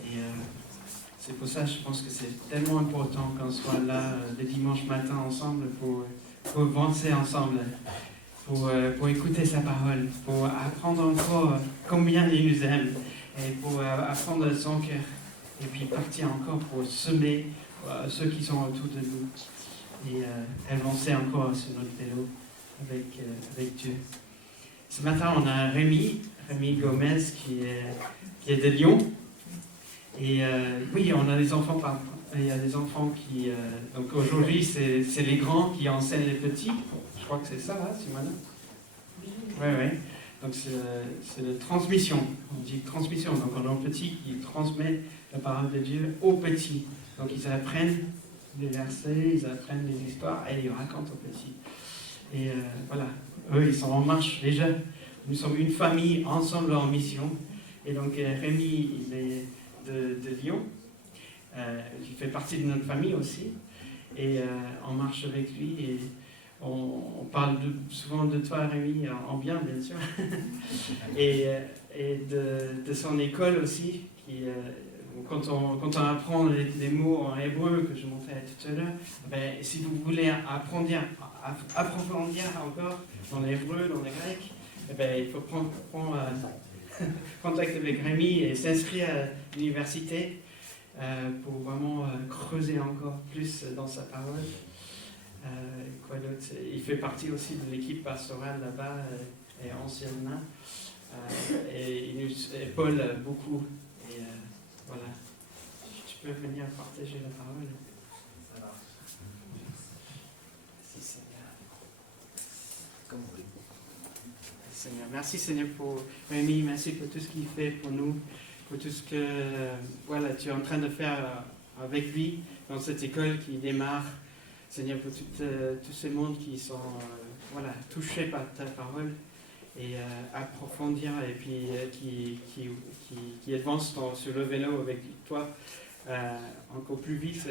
Et c'est pour ça, je pense que c'est tellement important qu'on soit là le dimanche matin ensemble pour avancer ensemble, pour écouter sa parole, pour apprendre encore combien il nous aime et pour apprendre de son cœur et puis partir encore pour semer ceux qui sont autour de nous et avancer encore sur notre vélo avec Dieu. Ce matin, on a Rémi Gomez qui est de Lyon. Et oui, on a des enfants, il y a des enfants qui... donc aujourd'hui, c'est les grands qui enseignent les petits. Je crois que c'est ça, là, Simona? Oui. Donc c'est la transmission. On dit transmission. Donc on a un petit qui transmet la parole de Dieu aux petits. Donc ils apprennent des versets, ils apprennent des histoires et ils racontent aux petits. Et voilà, eux, ils sont en marche déjà. Nous sommes une famille ensemble en mission. Et donc Rémi, il est de Lyon, qui fait partie de notre famille aussi. Et on marche avec lui et on parle souvent de toi, Rémi, en bien, bien sûr. et de son école aussi, qui... Quand on apprend les mots en hébreu que je montrais tout à l'heure, ben, si vous voulez approfondir encore dans l'hébreu, dans le grec, ben, il faut prendre contact avec Rémi et s'inscrire à l'université pour vraiment creuser encore plus dans sa parole. Quoi d'autre? Il fait partie aussi de l'équipe pastorale là-bas et anciennement. Et il nous épaule beaucoup. Et, voilà. Tu peux venir partager la parole. Merci Seigneur. Comme vous voulez. Seigneur. Merci Seigneur pour Rémi, merci pour tout ce qu'il fait pour nous, pour tout ce que voilà, tu es en train de faire avec lui dans cette école qui démarre. Seigneur, pour tous ces mondes qui sont touchés par ta parole et approfondir et puis qui avancent sur le vélo avec toi encore plus vite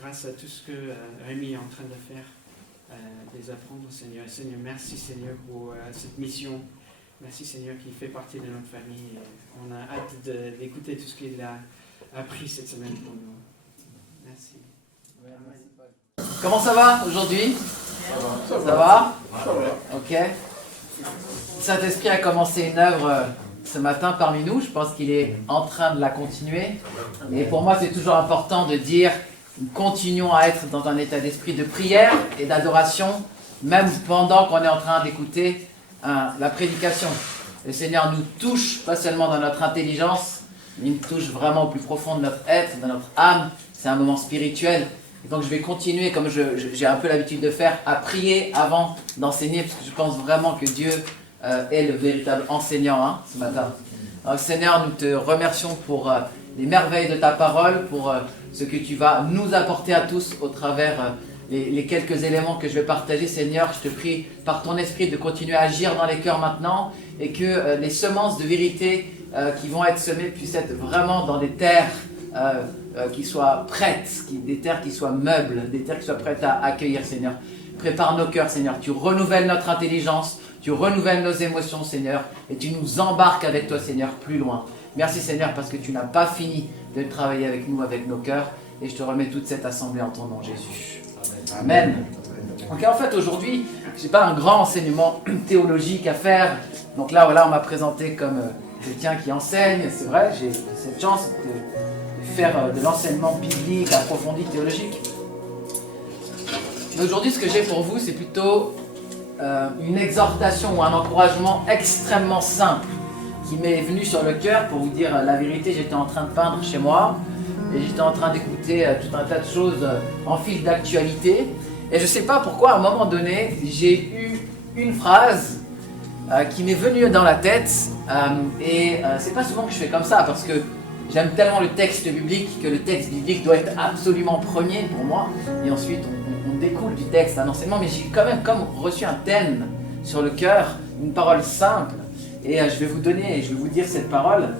grâce à tout ce que Rémi est en train de faire, les apprendre, Seigneur. Seigneur, merci Seigneur pour cette mission. Merci Seigneur qui fait partie de notre famille. On a hâte d'écouter tout ce qu'il a appris cette semaine pour nous. Merci. Comment ça va aujourd'hui? Ça va? Ok. Le Saint-Esprit a commencé une œuvre ce matin parmi nous. Je pense qu'il est en train de la continuer. Et pour moi, c'est toujours important de dire, continuons à être dans un état d'esprit de prière et d'adoration, même pendant qu'on est en train d'écouter la prédication. Le Seigneur nous touche, pas seulement dans notre intelligence, mais il nous touche vraiment au plus profond de notre être, de notre âme. C'est un moment spirituel. Et donc je vais continuer, comme j'ai un peu l'habitude de faire, à prier avant d'enseigner, parce que je pense vraiment que Dieu est le véritable enseignant ce matin. Alors, Seigneur, nous te remercions pour les merveilles de ta parole, pour ce que tu vas nous apporter à tous au travers les quelques éléments que je vais partager. Seigneur, je te prie par ton esprit de continuer à agir dans les cœurs maintenant et que les semences de vérité qui vont être semées puissent être vraiment dans des terres qui soient prêtes, des terres qui soient meubles, des terres qui soient prêtes à accueillir, Seigneur. Prépare nos cœurs, Seigneur. Tu renouvelles notre intelligence, tu renouvelles nos émotions, Seigneur, et tu nous embarques avec toi, Seigneur, plus loin. Merci, Seigneur, parce que tu n'as pas fini de travailler avec nous, avec nos cœurs, et je te remets toute cette assemblée en ton nom, Jésus. Amen. Donc en fait, aujourd'hui, je n'ai pas un grand enseignement théologique à faire. Donc là, voilà, on m'a présenté comme quelqu'un qui enseigne. C'est vrai, j'ai cette chance de faire de l'enseignement biblique, approfondi, théologique. Mais aujourd'hui, ce que j'ai pour vous, c'est plutôt une exhortation ou un encouragement extrêmement simple qui m'est venu sur le cœur pour vous dire la vérité. J'étais en train de peindre chez moi et j'étais en train d'écouter tout un tas de choses en fil d'actualité. Et je ne sais pas pourquoi, à un moment donné, j'ai eu une phrase qui m'est venue dans la tête. C'est pas souvent que je fais comme ça parce que j'aime tellement le texte biblique que le texte biblique doit être absolument premier pour moi. Et ensuite, on découle du texte un enseignement. Mais j'ai quand même comme reçu un thème sur le cœur, une parole simple. Et je vais vous donner, je vais vous dire cette parole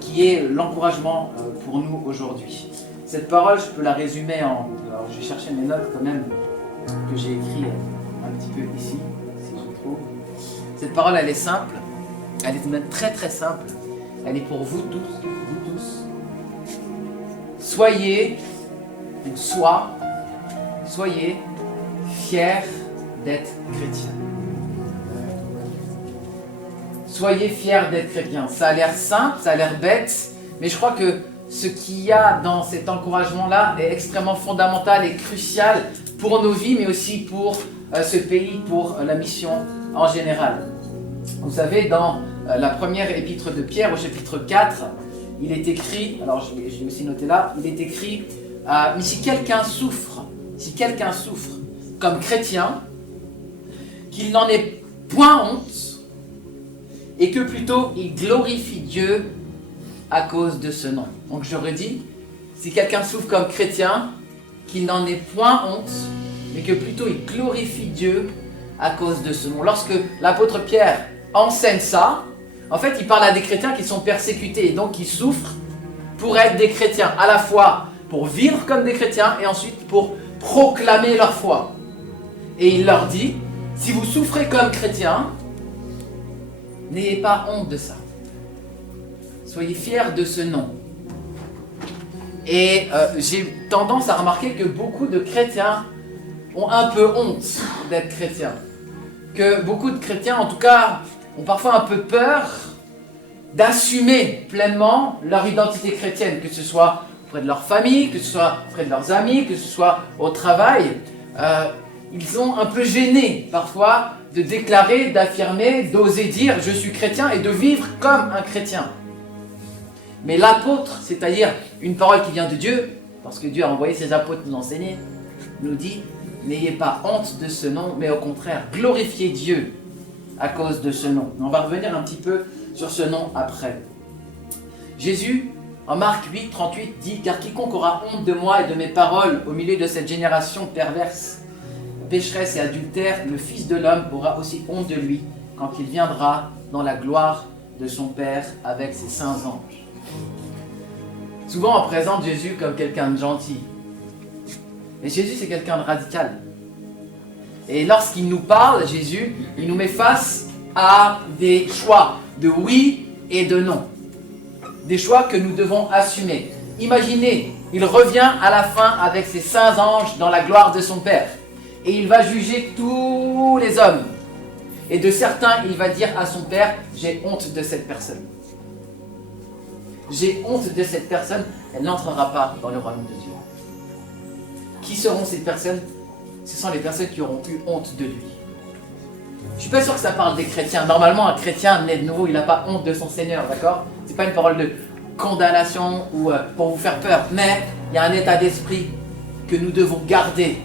qui est l'encouragement pour nous aujourd'hui. Cette parole, je peux la résumer en... Alors, je vais chercher mes notes quand même, que j'ai écrit un petit peu ici, si je trouve. Cette parole, elle est simple. Elle est même très très simple. Elle est pour vous tous, soyez fiers d'être chrétiens. Soyez fiers d'être chrétiens. Ça a l'air simple, ça a l'air bête, mais je crois que ce qu'il y a dans cet encouragement-là est extrêmement fondamental et crucial pour nos vies, mais aussi pour ce pays, pour la mission en général. Vous savez, dans la première épître de Pierre, au chapitre 4, il est écrit, alors je l'ai aussi noté là, il est écrit, mais si quelqu'un souffre comme chrétien, qu'il n'en ait point honte, et que plutôt il glorifie Dieu à cause de ce nom. Donc je redis, si quelqu'un souffre comme chrétien, qu'il n'en ait point honte, mais que plutôt il glorifie Dieu à cause de ce nom. Lorsque l'apôtre Pierre enseigne ça, en fait il parle à des chrétiens qui sont persécutés et donc qui souffrent pour être des chrétiens, à la fois pour vivre comme des chrétiens et ensuite pour proclamer leur foi. Et il leur dit, si vous souffrez comme chrétiens, n'ayez pas honte de ça. Soyez fiers de ce nom. Et j'ai tendance à remarquer que beaucoup de chrétiens ont un peu honte d'être chrétiens. Que beaucoup de chrétiens, en tout cas, ont parfois un peu peur d'assumer pleinement leur identité chrétienne, que ce soit auprès de leur famille, que ce soit auprès de leurs amis, que ce soit au travail. Ils sont un peu gênés parfois de déclarer, d'affirmer, d'oser dire « je suis chrétien » et de vivre comme un chrétien. Mais l'apôtre, c'est-à-dire une parole qui vient de Dieu, parce que Dieu a envoyé ses apôtres nous enseigner, nous dit « n'ayez pas honte de ce nom, mais au contraire, glorifiez Dieu à cause de ce nom ». On va revenir un petit peu sur ce nom après. Jésus, en Marc 8, 38, dit « car quiconque aura honte de moi et de mes paroles au milieu de cette génération perverse, pécheresse et adultère, le Fils de l'homme aura aussi honte de lui quand il viendra dans la gloire de son Père avec ses saints anges. » Souvent on présente Jésus comme quelqu'un de gentil. Mais Jésus c'est quelqu'un de radical. Et lorsqu'il nous parle, Jésus, il nous met face à des choix de oui et de non. Des choix que nous devons assumer. Imaginez, il revient à la fin avec ses saints anges dans la gloire de son Père. Et il va juger tous les hommes. Et de certains, il va dire à son Père, j'ai honte de cette personne. J'ai honte de cette personne, elle n'entrera pas dans le royaume de Dieu. Qui seront ces personnes? Ce sont les personnes qui auront eu honte de lui. Je ne suis pas sûr que ça parle des chrétiens. Normalement, un chrétien né de nouveau, il n'a pas honte de son Seigneur, d'accord? Ce n'est pas une parole de condamnation ou pour vous faire peur, mais il y a un état d'esprit que nous devons garder.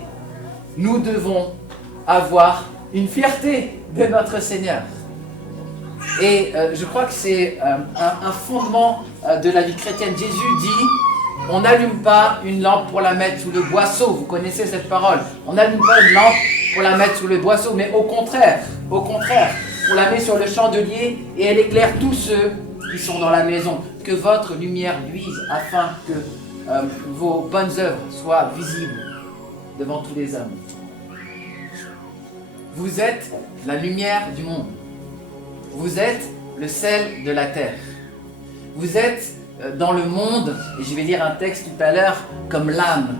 Nous devons avoir une fierté de notre Seigneur. Et je crois que c'est un fondement de la vie chrétienne. Jésus dit, on n'allume pas une lampe pour la mettre sous le boisseau. Vous connaissez cette parole. On n'allume pas une lampe pour la mettre sous le boisseau, mais au contraire, on la met sur le chandelier et elle éclaire tous ceux qui sont dans la maison. Que votre lumière luise afin que vos bonnes œuvres soient visibles devant tous les hommes. Vous êtes la lumière du monde. Vous êtes le sel de la terre. Vous êtes dans le monde, et je vais lire un texte tout à l'heure, comme l'âme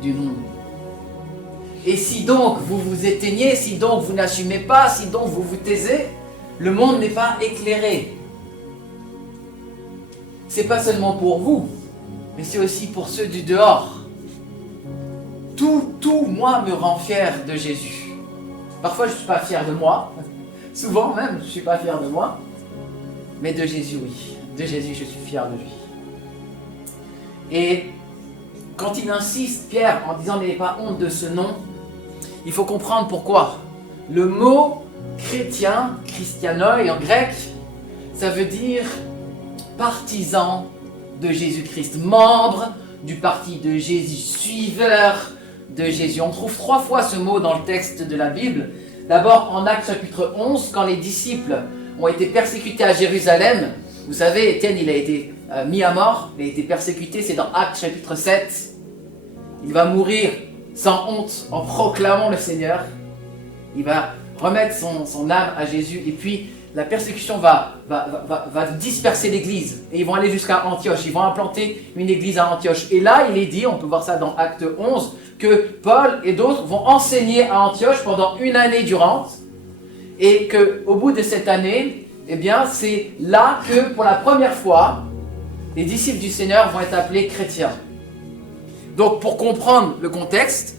du monde. Et si donc vous vous éteignez, si donc vous n'assumez pas, si donc vous vous taisez, le monde n'est pas éclairé. C'est pas seulement pour vous, mais c'est aussi pour ceux du dehors. Tout moi me rend fier de Jésus. Parfois je ne suis pas fier de moi, souvent même je ne suis pas fier de moi, mais de Jésus oui, de Jésus je suis fier de lui. Et quand il insiste, Pierre, en disant n'ayez pas honte de ce nom, il faut comprendre pourquoi. Le mot chrétien, christianoi en grec, ça veut dire partisan de Jésus-Christ, membre du parti de Jésus, suiveur de Jésus. On trouve 3 fois ce mot dans le texte de la Bible. D'abord en Actes chapitre 11, quand les disciples ont été persécutés à Jérusalem. Vous savez, Étienne, il a été mis à mort, il a été persécuté, c'est dans Actes chapitre 7. Il va mourir sans honte en proclamant le Seigneur. Il va remettre son âme à Jésus. Et puis, la persécution va disperser l'église. Et ils vont aller jusqu'à Antioche. Ils vont implanter une église à Antioche. Et là, il est dit, on peut voir ça dans Acte 11, que Paul et d'autres vont enseigner à Antioche pendant une année durante. Et qu'au bout de cette année, eh bien, c'est là que, pour la première fois, les disciples du Seigneur vont être appelés chrétiens. Donc, pour comprendre le contexte,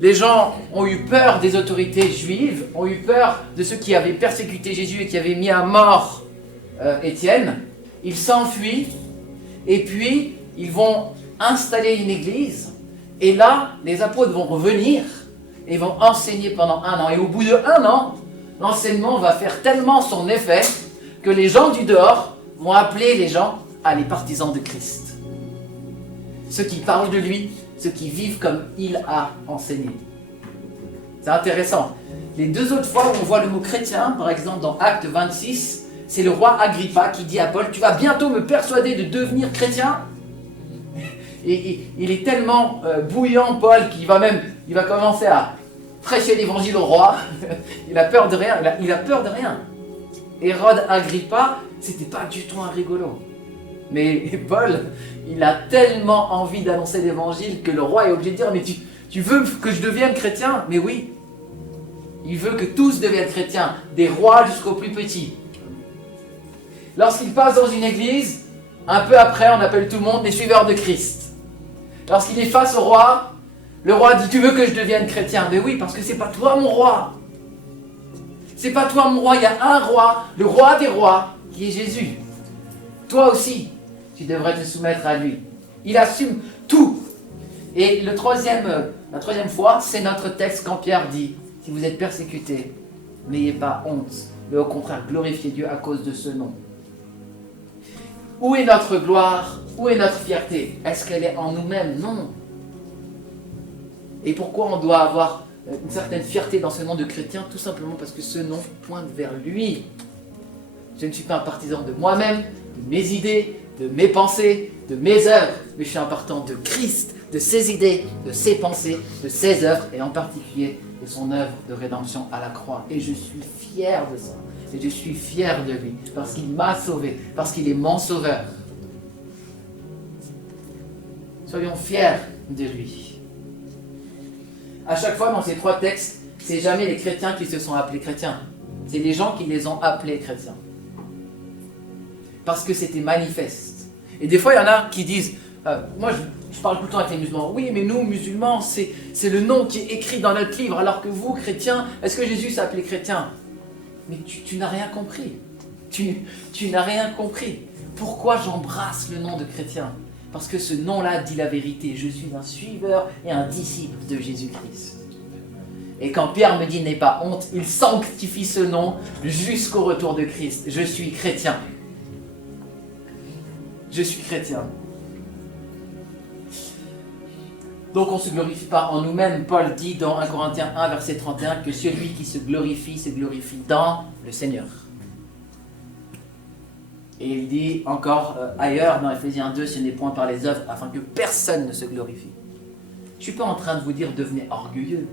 les gens ont eu peur des autorités juives, ont eu peur de ceux qui avaient persécuté Jésus et qui avaient mis à mort Étienne. Ils s'enfuient et puis ils vont installer une église. Et là, les apôtres vont revenir et vont enseigner pendant 1 an. Et au bout de 1 an, l'enseignement va faire tellement son effet que les gens du dehors vont appeler les gens les partisans de Christ. Ceux qui parlent de lui, ceux qui vivent comme il a enseigné. C'est intéressant. Les 2 autres fois où on voit le mot chrétien, par exemple dans Acte 26, c'est le roi Agrippa qui dit à Paul, tu vas bientôt me persuader de devenir chrétien. Et il est tellement bouillant, Paul, qu'il va commencer à prêcher l'évangile au roi. Il a peur de rien. Il a peur de rien. Hérode Agrippa, c'était pas du tout un rigolo. Mais Paul, il a tellement envie d'annoncer l'évangile que le roi est obligé de dire, mais tu veux que je devienne chrétien? Mais oui. Il veut que tous deviennent chrétiens, des rois jusqu'aux plus petits. Lorsqu'il passe dans une église, un peu après, on appelle tout le monde les suiveurs de Christ. Lorsqu'il est face au roi, le roi dit, tu veux que je devienne chrétien? Mais oui, parce que c'est pas toi mon roi. C'est pas toi mon roi, il y a un roi, le roi des rois, qui est Jésus. Toi aussi, tu devrais te soumettre à lui. Il assume tout. Et la troisième fois, c'est notre texte quand Pierre dit, si vous êtes persécutés, n'ayez pas honte, mais au contraire, glorifiez Dieu à cause de ce nom. Où est notre gloire? Où est notre fierté? Est-ce qu'elle est en nous-mêmes? Non. Et pourquoi on doit avoir une certaine fierté dans ce nom de chrétien? Tout simplement parce que ce nom pointe vers lui. Je ne suis pas un partisan de moi-même, de mes idées, de mes pensées, de mes œuvres, mais je suis un partisan de Christ, de ses idées, de ses pensées, de ses œuvres, et en particulier de son œuvre de rédemption à la croix. Et je suis fier de ça. Et je suis fier de lui, parce qu'il m'a sauvé, parce qu'il est mon sauveur. Soyons fiers de lui. À chaque fois dans ces 3 textes, c'est jamais les chrétiens qui se sont appelés chrétiens. C'est les gens qui les ont appelés chrétiens. Parce que c'était manifeste. Et des fois, il y en a qui disent, moi je parle tout le temps avec les musulmans, oui, mais nous, musulmans, c'est le nom qui est écrit dans notre livre, alors que vous, chrétiens, est-ce que Jésus s'appelait chrétien? Mais tu n'as rien compris. Tu n'as rien compris. Pourquoi j'embrasse le nom de chrétien? Parce que ce nom-là dit la vérité. Je suis un suiveur et un disciple de Jésus-Christ. Et quand Pierre me dit n'aie pas honte, il sanctifie ce nom jusqu'au retour de Christ. Je suis chrétien. Je suis chrétien. Donc on ne se glorifie pas en nous-mêmes. Paul dit dans 1 Corinthiens 1, verset 31, que celui qui se glorifie dans le Seigneur. Et il dit encore ailleurs, dans Ephésiens 2, ce n'est point par les œuvres, afin que personne ne se glorifie. Je ne suis pas en train de vous dire devenez orgueilleux.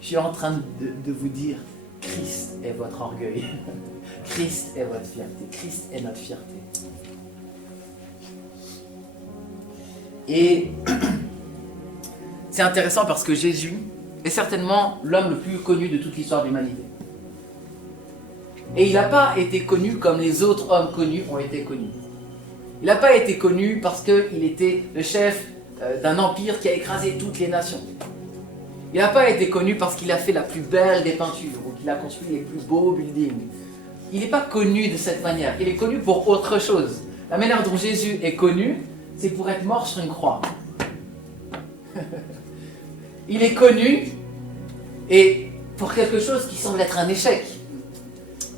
Je suis en train de vous dire Christ est votre orgueil. Christ est votre fierté. Christ est notre fierté. Et c'est intéressant parce que Jésus est certainement l'homme le plus connu de toute l'histoire de l'humanité. Et il n'a pas été connu comme les autres hommes connus ont été connus. Il n'a pas été connu parce qu'il était le chef d'un empire qui a écrasé toutes les nations. Il n'a pas été connu parce qu'il a fait la plus belle des peintures ou qu'il a construit les plus beaux buildings. Il n'est pas connu de cette manière. Il est connu pour autre chose. La manière dont Jésus est connu, c'est pour être mort sur une croix. Il est connu et pour quelque chose qui semble être un échec.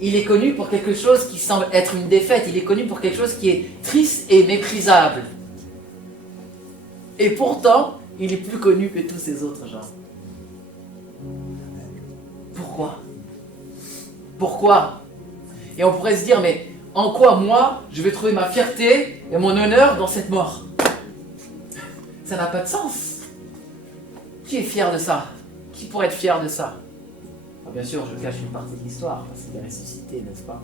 Il est connu pour quelque chose qui semble être une défaite. Il est connu pour quelque chose qui est triste et méprisable. Et pourtant, il est plus connu que tous ces autres gens. Pourquoi? Pourquoi? Et on pourrait se dire, mais en quoi moi, je vais trouver ma fierté et mon honneur dans cette mort? Ça n'a pas de sens. Qui est fier de ça? Qui pourrait être fier de ça? Alors, bien sûr, je cache une partie de l'histoire, parce qu'il est ressuscité, n'est-ce pas?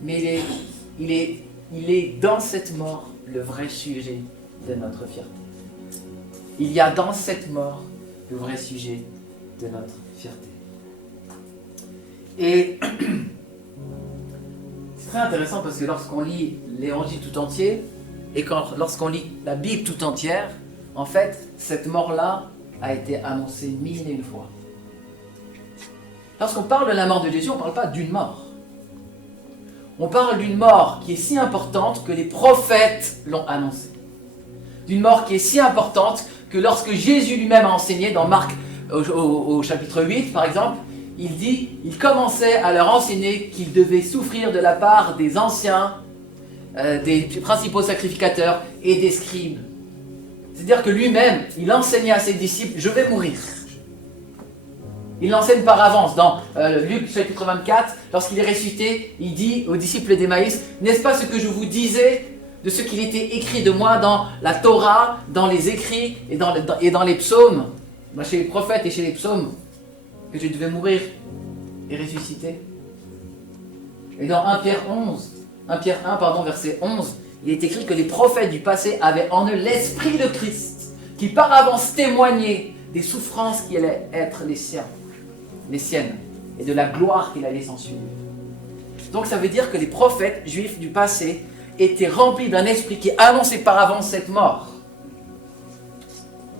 Mais il est dans cette mort le vrai sujet de notre fierté. Il y a dans cette mort le vrai sujet de notre fierté. Et c'est très intéressant parce que lorsqu'on lit l'évangile tout entier et lorsqu'on lit la Bible tout entière, en fait, cette mort-là a été annoncée 1001 fois. Lorsqu'on parle de la mort de Jésus, on ne parle pas d'une mort. On parle d'une mort qui est si importante que les prophètes l'ont annoncée. D'une mort qui est si importante que lorsque Jésus lui-même a enseigné dans Marc au chapitre 8 par exemple, il commençait à leur enseigner qu'ils devaient souffrir de la part des anciens, des principaux sacrificateurs et des scribes. C'est-à-dire que lui-même, il enseignait à ses disciples, je vais mourir. Il l'enseigne par avance. Dans Luc chapitre 24, lorsqu'il est ressuscité, il dit aux disciples d'Emmaüs, n'est-ce pas ce que je vous disais de ce qu'il était écrit de moi dans la Torah, dans les écrits et dans les psaumes, chez les prophètes et chez les psaumes, que je devais mourir et ressusciter. Et dans 1 Pierre 1, verset 11, il est écrit que les prophètes du passé avaient en eux l'esprit de Christ, qui par avance témoignait des souffrances qui allaient être les siennes, et de la gloire qu'il allait s'en suivre. Donc ça veut dire que les prophètes juifs du passé étaient remplis d'un esprit qui annonçait par avance cette mort.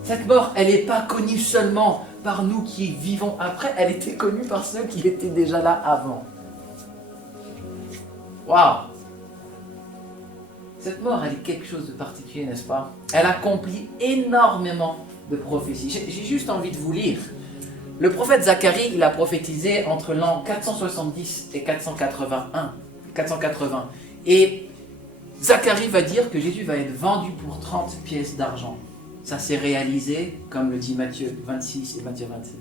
Cette mort, elle n'est pas connue seulement par nous qui vivons après, elle était connue par ceux qui étaient déjà là avant. Waouh! Cette mort, elle est quelque chose de particulier, n'est-ce pas? Elle accomplit énormément de prophéties. J'ai juste envie de vous lire. Le prophète Zacharie, il a prophétisé entre l'an 470 et 480. Et Zacharie va dire que Jésus va être vendu pour 30 pièces d'argent. Ça s'est réalisé, comme le dit Matthieu 26 et Matthieu 27.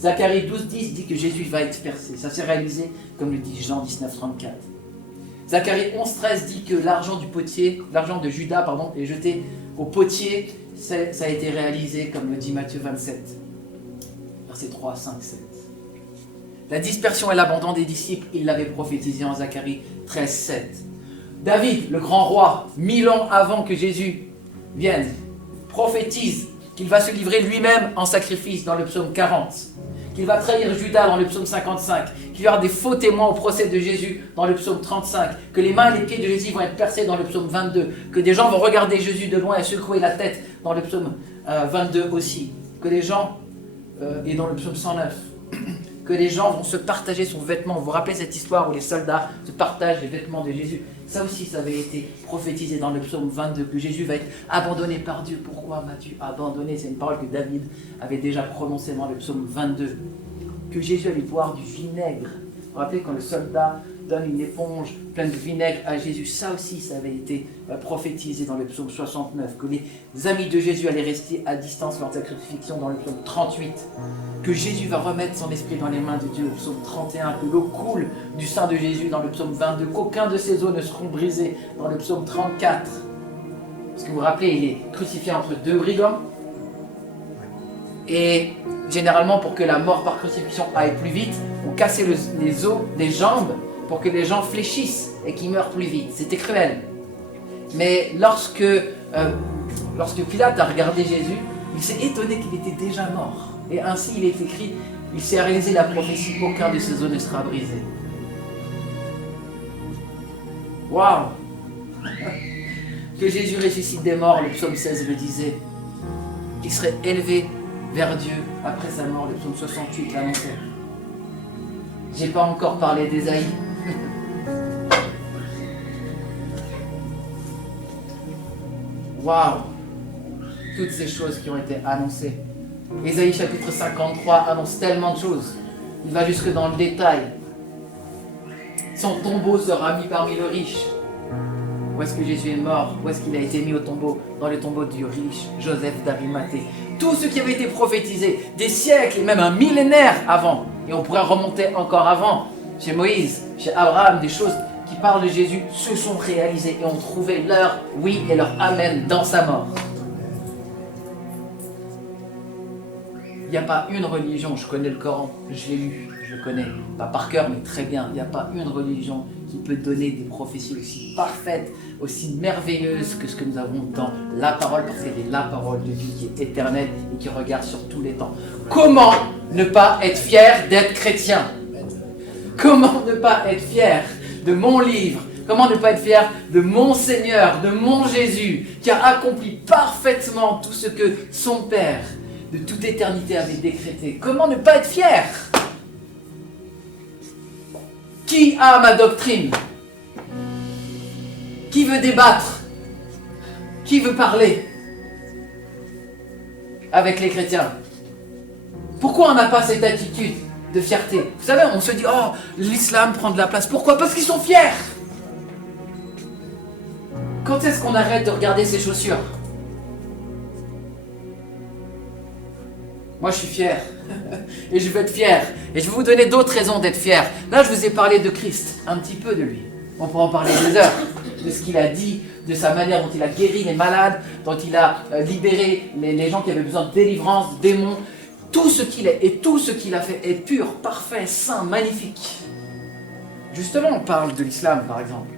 Zacharie 12:10 dit que Jésus va être percé. Ça s'est réalisé, comme le dit Jean 19:34. Zacharie 11:13 dit que l'argent de Judas, est jeté au potier. Ça a été réalisé, comme le dit Matthieu 27, versets 3, 5, 7. La dispersion et l'abandon des disciples, il l'avait prophétisé en Zacharie 13:7. David, le grand roi, 1000 ans avant que Jésus vienne, prophétise qu'il va se livrer lui-même en sacrifice dans le psaume 40, qu'il va trahir Judas dans le psaume 55, qu'il y aura des faux témoins au procès de Jésus dans le psaume 35, que les mains et les pieds de Jésus vont être percés dans le psaume 22, que des gens vont regarder Jésus de loin et secouer la tête dans le psaume 22 aussi, que les gens, et dans le psaume 109, que les gens vont se partager son vêtement. Vous vous rappelez cette histoire où les soldats se partagent les vêtements de Jésus? Ça aussi, ça avait été prophétisé dans le psaume 22, que Jésus va être abandonné par Dieu. Pourquoi m'as-tu abandonné? C'est une parole que David avait déjà prononcée dans le psaume 22. Que Jésus allait boire du vinaigre. Vous vous rappelez quand le soldat donne une éponge pleine de vinaigre à Jésus? Ça aussi, ça avait été prophétisé dans le psaume 69. Que les amis de Jésus allaient rester à distance lors de sa crucifixion dans le psaume 38. Que Jésus va remettre son esprit dans les mains de Dieu au psaume 31. Que l'eau coule du sein de Jésus dans le psaume 22. Qu'aucun de ses os ne seront brisés dans le psaume 34. Parce que vous vous rappelez, il est crucifié entre deux brigands. Et généralement, pour que la mort par crucifixion aille plus vite, on cassait les os des jambes pour que les gens fléchissent et qu'ils meurent plus vite. C'était cruel. Mais lorsque Pilate a regardé Jésus, il s'est étonné qu'il était déjà mort. Et ainsi, il est écrit, il s'est réalisé la prophétie qu'aucun de ses os ne sera brisé. Waouh! Que Jésus ressuscite des morts, le psaume 16 le disait. Il serait élevé vers Dieu après sa mort, le psaume 68 l'annonçait. J'ai pas encore parlé d'Ésaïe. Waouh! Toutes ces choses qui ont été annoncées. Ésaïe chapitre 53 annonce tellement de choses. Il va jusque dans le détail. Son tombeau sera mis parmi le riche. Où est-ce que Jésus est mort? Où est-ce qu'il a été mis au tombeau? Dans le tombeau du riche Joseph d'Arimathée. Tout ce qui avait été prophétisé des siècles et même un millénaire avant. Et on pourrait remonter encore avant. Chez Moïse, chez Abraham, des choses qui parlent de Jésus se sont réalisées et ont trouvé leur oui et leur amen dans sa mort. n'y a pas une religion, je connais le Coran, je l'ai lu, je le connais, pas par cœur, mais très bien. Il n'y a pas une religion qui peut donner des prophéties aussi parfaites, aussi merveilleuses que ce que nous avons dans la parole, parce qu'elle est la parole de Dieu qui est éternelle et qui regarde sur tous les temps. Comment ne pas être fier d'être chrétien? Comment ne pas être fier de mon livre? Comment ne pas être fier de mon Seigneur, de mon Jésus, qui a accompli parfaitement tout ce que son Père de toute éternité avait décrété? Comment ne pas être fier? Qui a ma doctrine? Qui veut débattre? Qui veut parler avec les chrétiens? Pourquoi on n'a pas cette attitude de fierté? Vous savez, on se dit, oh, l'islam prend de la place. Pourquoi? Parce qu'ils sont fiers. Quand est-ce qu'on arrête de regarder ses chaussures? Moi, je suis fier. Et je veux être fier. Et je vais vous donner d'autres raisons d'être fier. Là, je vous ai parlé de Christ, un petit peu de lui. On pourra en parler des heures. De ce qu'il a dit, de sa manière dont il a guéri les malades, dont il a libéré les gens qui avaient besoin de délivrance, démons. Tout ce qu'il est et tout ce qu'il a fait est pur, parfait, saint, magnifique. Justement, on parle de l'islam, par exemple.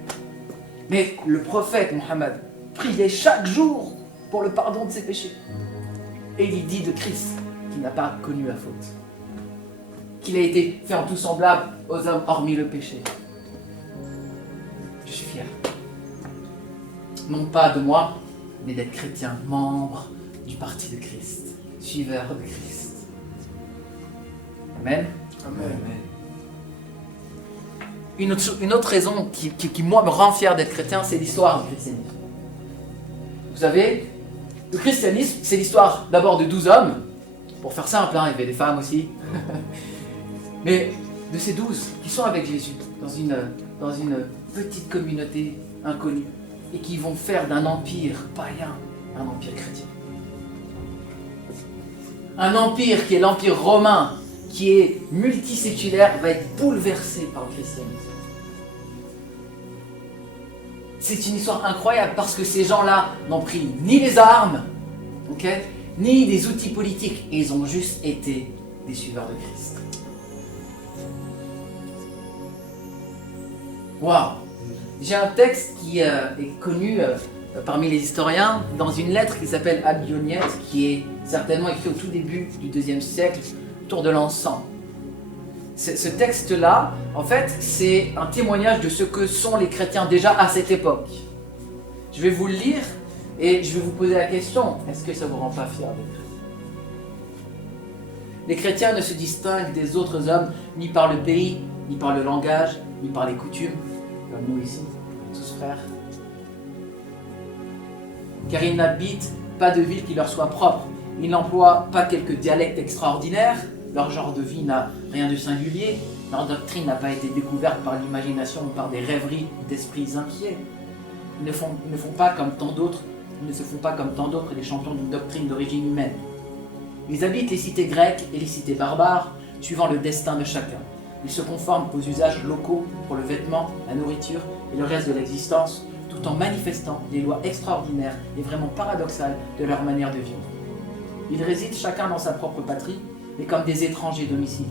Mais le prophète Mohammed priait chaque jour pour le pardon de ses péchés. Et il dit de Christ qu'il n'a pas connu la faute. Qu'il a été fait en tout semblable aux hommes, hormis le péché. Je suis fier. Non pas de moi, mais d'être chrétien, membre du parti de Christ, suiveur de Christ. Amen. Amen. Une autre raison qui moi, me rend fier d'être chrétien, c'est l'histoire du christianisme. Vous savez, le christianisme, c'est l'histoire d'abord de 12 hommes. Pour faire simple, hein, il y avait des femmes aussi. Mais de ces 12 qui sont avec Jésus dans une petite communauté inconnue et qui vont faire d'un empire païen un empire chrétien. Un empire qui est l'empire romain, qui est multiséculaire, va être bouleversé par le christianisme. C'est une histoire incroyable parce que ces gens-là n'ont pris ni les armes, ni des outils politiques, et ils ont juste été des suiveurs de Christ. Waouh! J'ai un texte qui est connu parmi les historiens dans une lettre qui s'appelle Abioniette, qui est certainement écrit au tout début du IIe siècle, autour de l'encens. Ce texte-là, en fait, c'est un témoignage de ce que sont les chrétiens déjà à cette époque. Je vais vous le lire et je vais vous poser la question, est-ce que ça ne vous rend pas fier d'être chrétien? Les chrétiens ne se distinguent des autres hommes ni par le pays, ni par le langage, ni par les coutumes, comme nous ici, tous frères. Car ils n'habitent pas de ville qui leur soit propre. Ils n'emploient pas quelques dialectes extraordinaires. Leur genre de vie n'a rien de singulier. Leur doctrine n'a pas été découverte par l'imagination ou par des rêveries d'esprits inquiets. Ils ne font pas comme tant d'autres. Ils ne se font pas comme tant d'autres les champions d'une doctrine d'origine humaine. Ils habitent les cités grecques et les cités barbares, suivant le destin de chacun. Ils se conforment aux usages locaux pour le vêtement, la nourriture et le reste de l'existence, tout en manifestant des lois extraordinaires et vraiment paradoxales de leur manière de vivre. Ils résident chacun dans sa propre patrie, mais comme des étrangers domiciliés.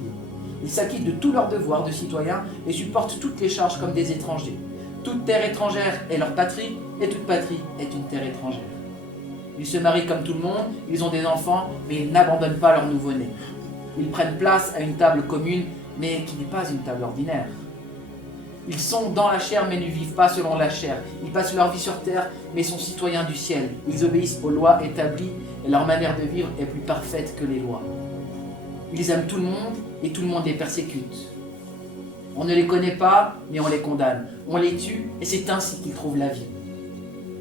Ils s'acquittent de tous leurs devoirs de citoyens et supportent toutes les charges comme des étrangers. Toute terre étrangère est leur patrie, et toute patrie est une terre étrangère. Ils se marient comme tout le monde, ils ont des enfants, mais ils n'abandonnent pas leur nouveau-né. Ils prennent place à une table commune, mais qui n'est pas une table ordinaire. Ils sont dans la chair, mais ne vivent pas selon la chair. Ils passent leur vie sur terre, mais sont citoyens du ciel. Ils obéissent aux lois établies, et leur manière de vivre est plus parfaite que les lois. Ils aiment tout le monde, et tout le monde les persécute. On ne les connaît pas, mais on les condamne. On les tue, et c'est ainsi qu'ils trouvent la vie.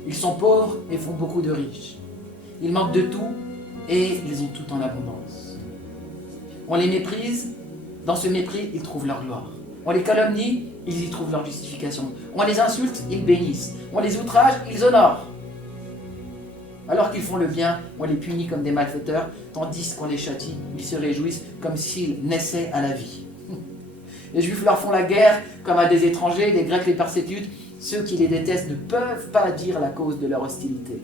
Ils sont pauvres et font beaucoup de riches. Ils manquent de tout, et ils ont tout en abondance. On les méprise, dans ce mépris, ils trouvent leur gloire. On les calomnie, ils y trouvent leur justification. On les insulte, ils bénissent. On les outrage, ils honorent. Alors qu'ils font le bien, on les punit comme des malfaiteurs, tandis qu'on les châtie, ils se réjouissent comme s'ils naissaient à la vie. Les Juifs leur font la guerre comme à des étrangers, les Grecs les persécutent. Ceux qui les détestent ne peuvent pas dire la cause de leur hostilité.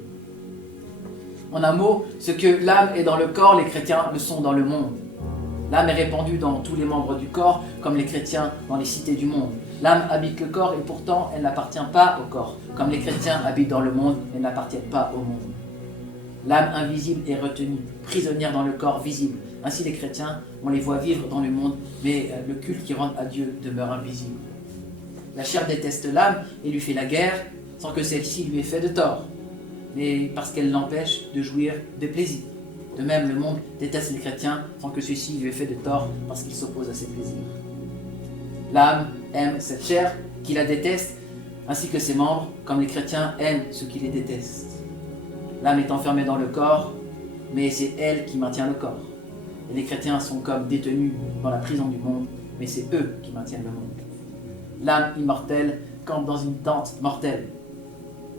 En un mot, ce que l'âme est dans le corps, les chrétiens le sont dans le monde. L'âme est répandue dans tous les membres du corps, comme les chrétiens dans les cités du monde. L'âme habite le corps et pourtant elle n'appartient pas au corps, comme les chrétiens habitent dans le monde et n'appartiennent pas au monde. L'âme invisible est retenue, prisonnière dans le corps visible. Ainsi les chrétiens, on les voit vivre dans le monde, mais le culte qui rend à Dieu demeure invisible. La chair déteste l'âme et lui fait la guerre, sans que celle-ci lui ait fait de tort, mais parce qu'elle l'empêche de jouir de plaisir. De même, le monde déteste les chrétiens, sans que ceci lui ait fait de tort, parce qu'il s'oppose à ses plaisirs. L'âme aime cette chair qui la déteste, ainsi que ses membres, comme les chrétiens aiment ceux qui les détestent. L'âme est enfermée dans le corps, mais c'est elle qui maintient le corps. Et les chrétiens sont comme détenus dans la prison du monde, mais c'est eux qui maintiennent le monde. L'âme immortelle campe dans une tente mortelle.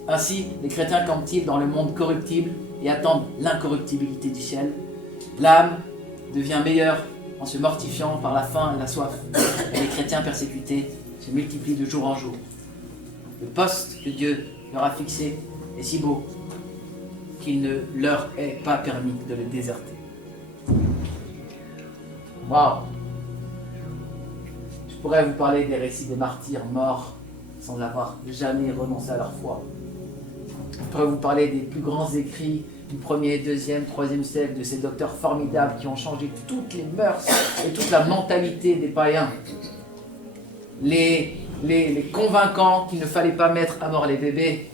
Ainsi, les chrétiens campent-ils dans le monde corruptible et attendent l'incorruptibilité du ciel. L'âme devient meilleure en se mortifiant par la faim et la soif. Et les chrétiens persécutés se multiplient de jour en jour. Le poste que Dieu leur a fixé est si beau qu'il ne leur est pas permis de le déserter. Waouh! Je pourrais vous parler des récits des martyrs morts sans avoir jamais renoncé à leur foi. Je pourrais vous parler des plus grands écrits du 1er, 2e, 3e siècle, de ces docteurs formidables qui ont changé toutes les mœurs et toute la mentalité des païens. Les convaincants qu'il ne fallait pas mettre à mort les bébés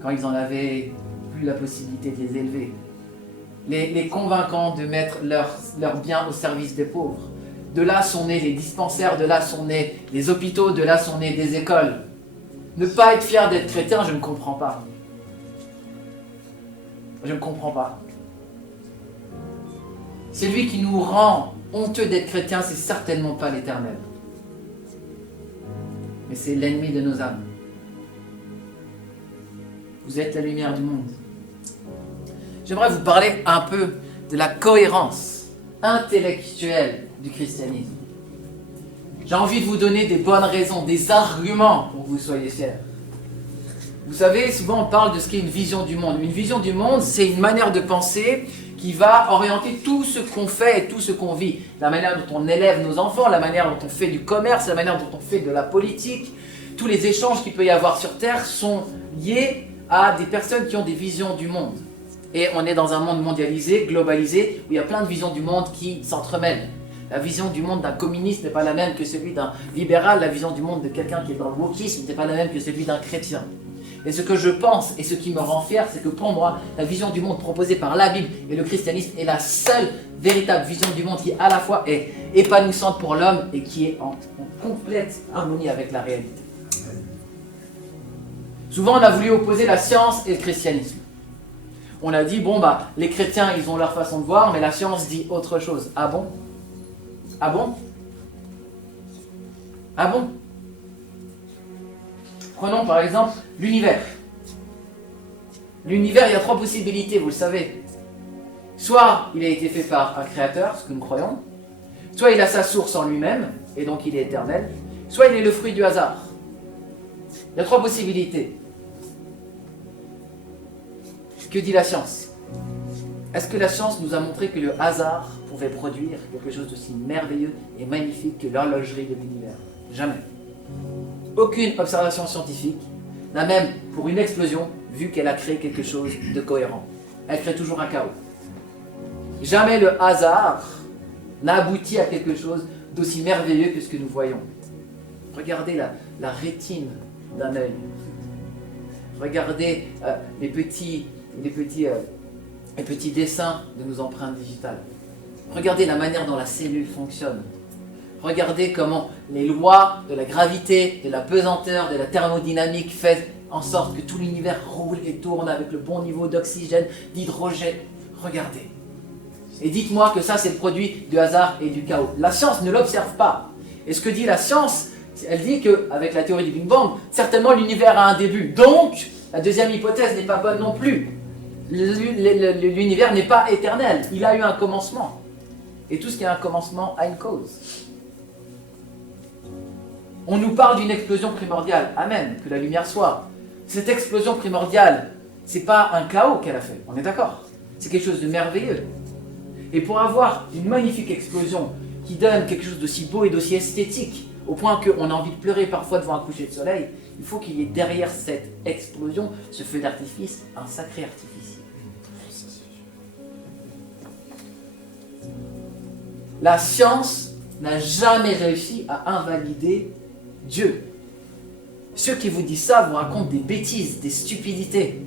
quand ils en avaient plus la possibilité de les élever. Les convaincants de mettre leurs biens au service des pauvres. De là sont nés les dispensaires, de là sont nés les hôpitaux, de là sont nés des écoles. Ne pas être fier d'être chrétien, je ne comprends pas. Je ne comprends pas. Celui qui nous rend honteux d'être chrétien, c'est certainement pas l'Éternel. Mais c'est l'ennemi de nos âmes. Vous êtes la lumière du monde. J'aimerais vous parler un peu de la cohérence intellectuelle du christianisme. J'ai envie de vous donner des bonnes raisons, des arguments pour que vous soyez fiers. Vous savez, souvent on parle de ce qu'est une vision du monde. Une vision du monde, c'est une manière de penser qui va orienter tout ce qu'on fait et tout ce qu'on vit. La manière dont on élève nos enfants, la manière dont on fait du commerce, la manière dont on fait de la politique. Tous les échanges qu'il peut y avoir sur Terre sont liés à des personnes qui ont des visions du monde. Et on est dans un monde mondialisé, globalisé, où il y a plein de visions du monde qui s'entremêlent. La vision du monde d'un communiste n'est pas la même que celui d'un libéral. La vision du monde de quelqu'un qui est dans le wokisme n'est pas la même que celui d'un chrétien. Et ce que je pense et ce qui me rend fier, c'est que pour moi, la vision du monde proposée par la Bible et le christianisme est la seule véritable vision du monde qui à la fois est épanouissante pour l'homme et qui est en complète harmonie avec la réalité. Souvent, on a voulu opposer la science et le christianisme. On a dit, bon, les chrétiens, ils ont leur façon de voir, mais la science dit autre chose. Ah bon? Ah bon? Ah bon? Prenons par exemple l'univers. L'univers, il y a trois possibilités, vous le savez. Soit il a été fait par un créateur, ce que nous croyons, soit il a sa source en lui-même, et donc il est éternel, soit il est le fruit du hasard. Il y a trois possibilités. Que dit la science? Est-ce que la science nous a montré que le hasard pouvait produire quelque chose d'aussi merveilleux et magnifique que l'horlogerie de l'univers? Jamais. Aucune observation scientifique n'a même, pour une explosion, vu qu'elle a créé quelque chose de cohérent. Elle crée toujours un chaos. Jamais le hasard n'a abouti à quelque chose d'aussi merveilleux que ce que nous voyons. Regardez la rétine d'un œil. Regardez les petits dessins de nos empreintes digitales. Regardez la manière dont la cellule fonctionne. Regardez comment les lois de la gravité, de la pesanteur, de la thermodynamique font en sorte que tout l'univers roule et tourne avec le bon niveau d'oxygène, d'hydrogène. Regardez. Et dites-moi que ça, c'est le produit du hasard et du chaos. La science ne l'observe pas. Et ce que dit la science, elle dit qu'avec la théorie du Big Bang, certainement l'univers a un début. Donc, la deuxième hypothèse n'est pas bonne non plus. L'univers n'est pas éternel. Il a eu un commencement. Et tout ce qui a un commencement a une cause. On nous parle d'une explosion primordiale. Amen, que la lumière soit. Cette explosion primordiale C'est pas un chaos qu'elle a fait, on est d'accord? C'est quelque chose de merveilleux. Et pour avoir une magnifique explosion qui donne quelque chose d'aussi beau et d'aussi esthétique, au point qu'on a envie de pleurer parfois devant un coucher de soleil, il faut qu'il y ait derrière cette explosion, ce feu d'artifice, un sacré artifice. La science n'a jamais réussi à invalider Dieu. Ceux qui vous disent ça vous racontent des bêtises, des stupidités.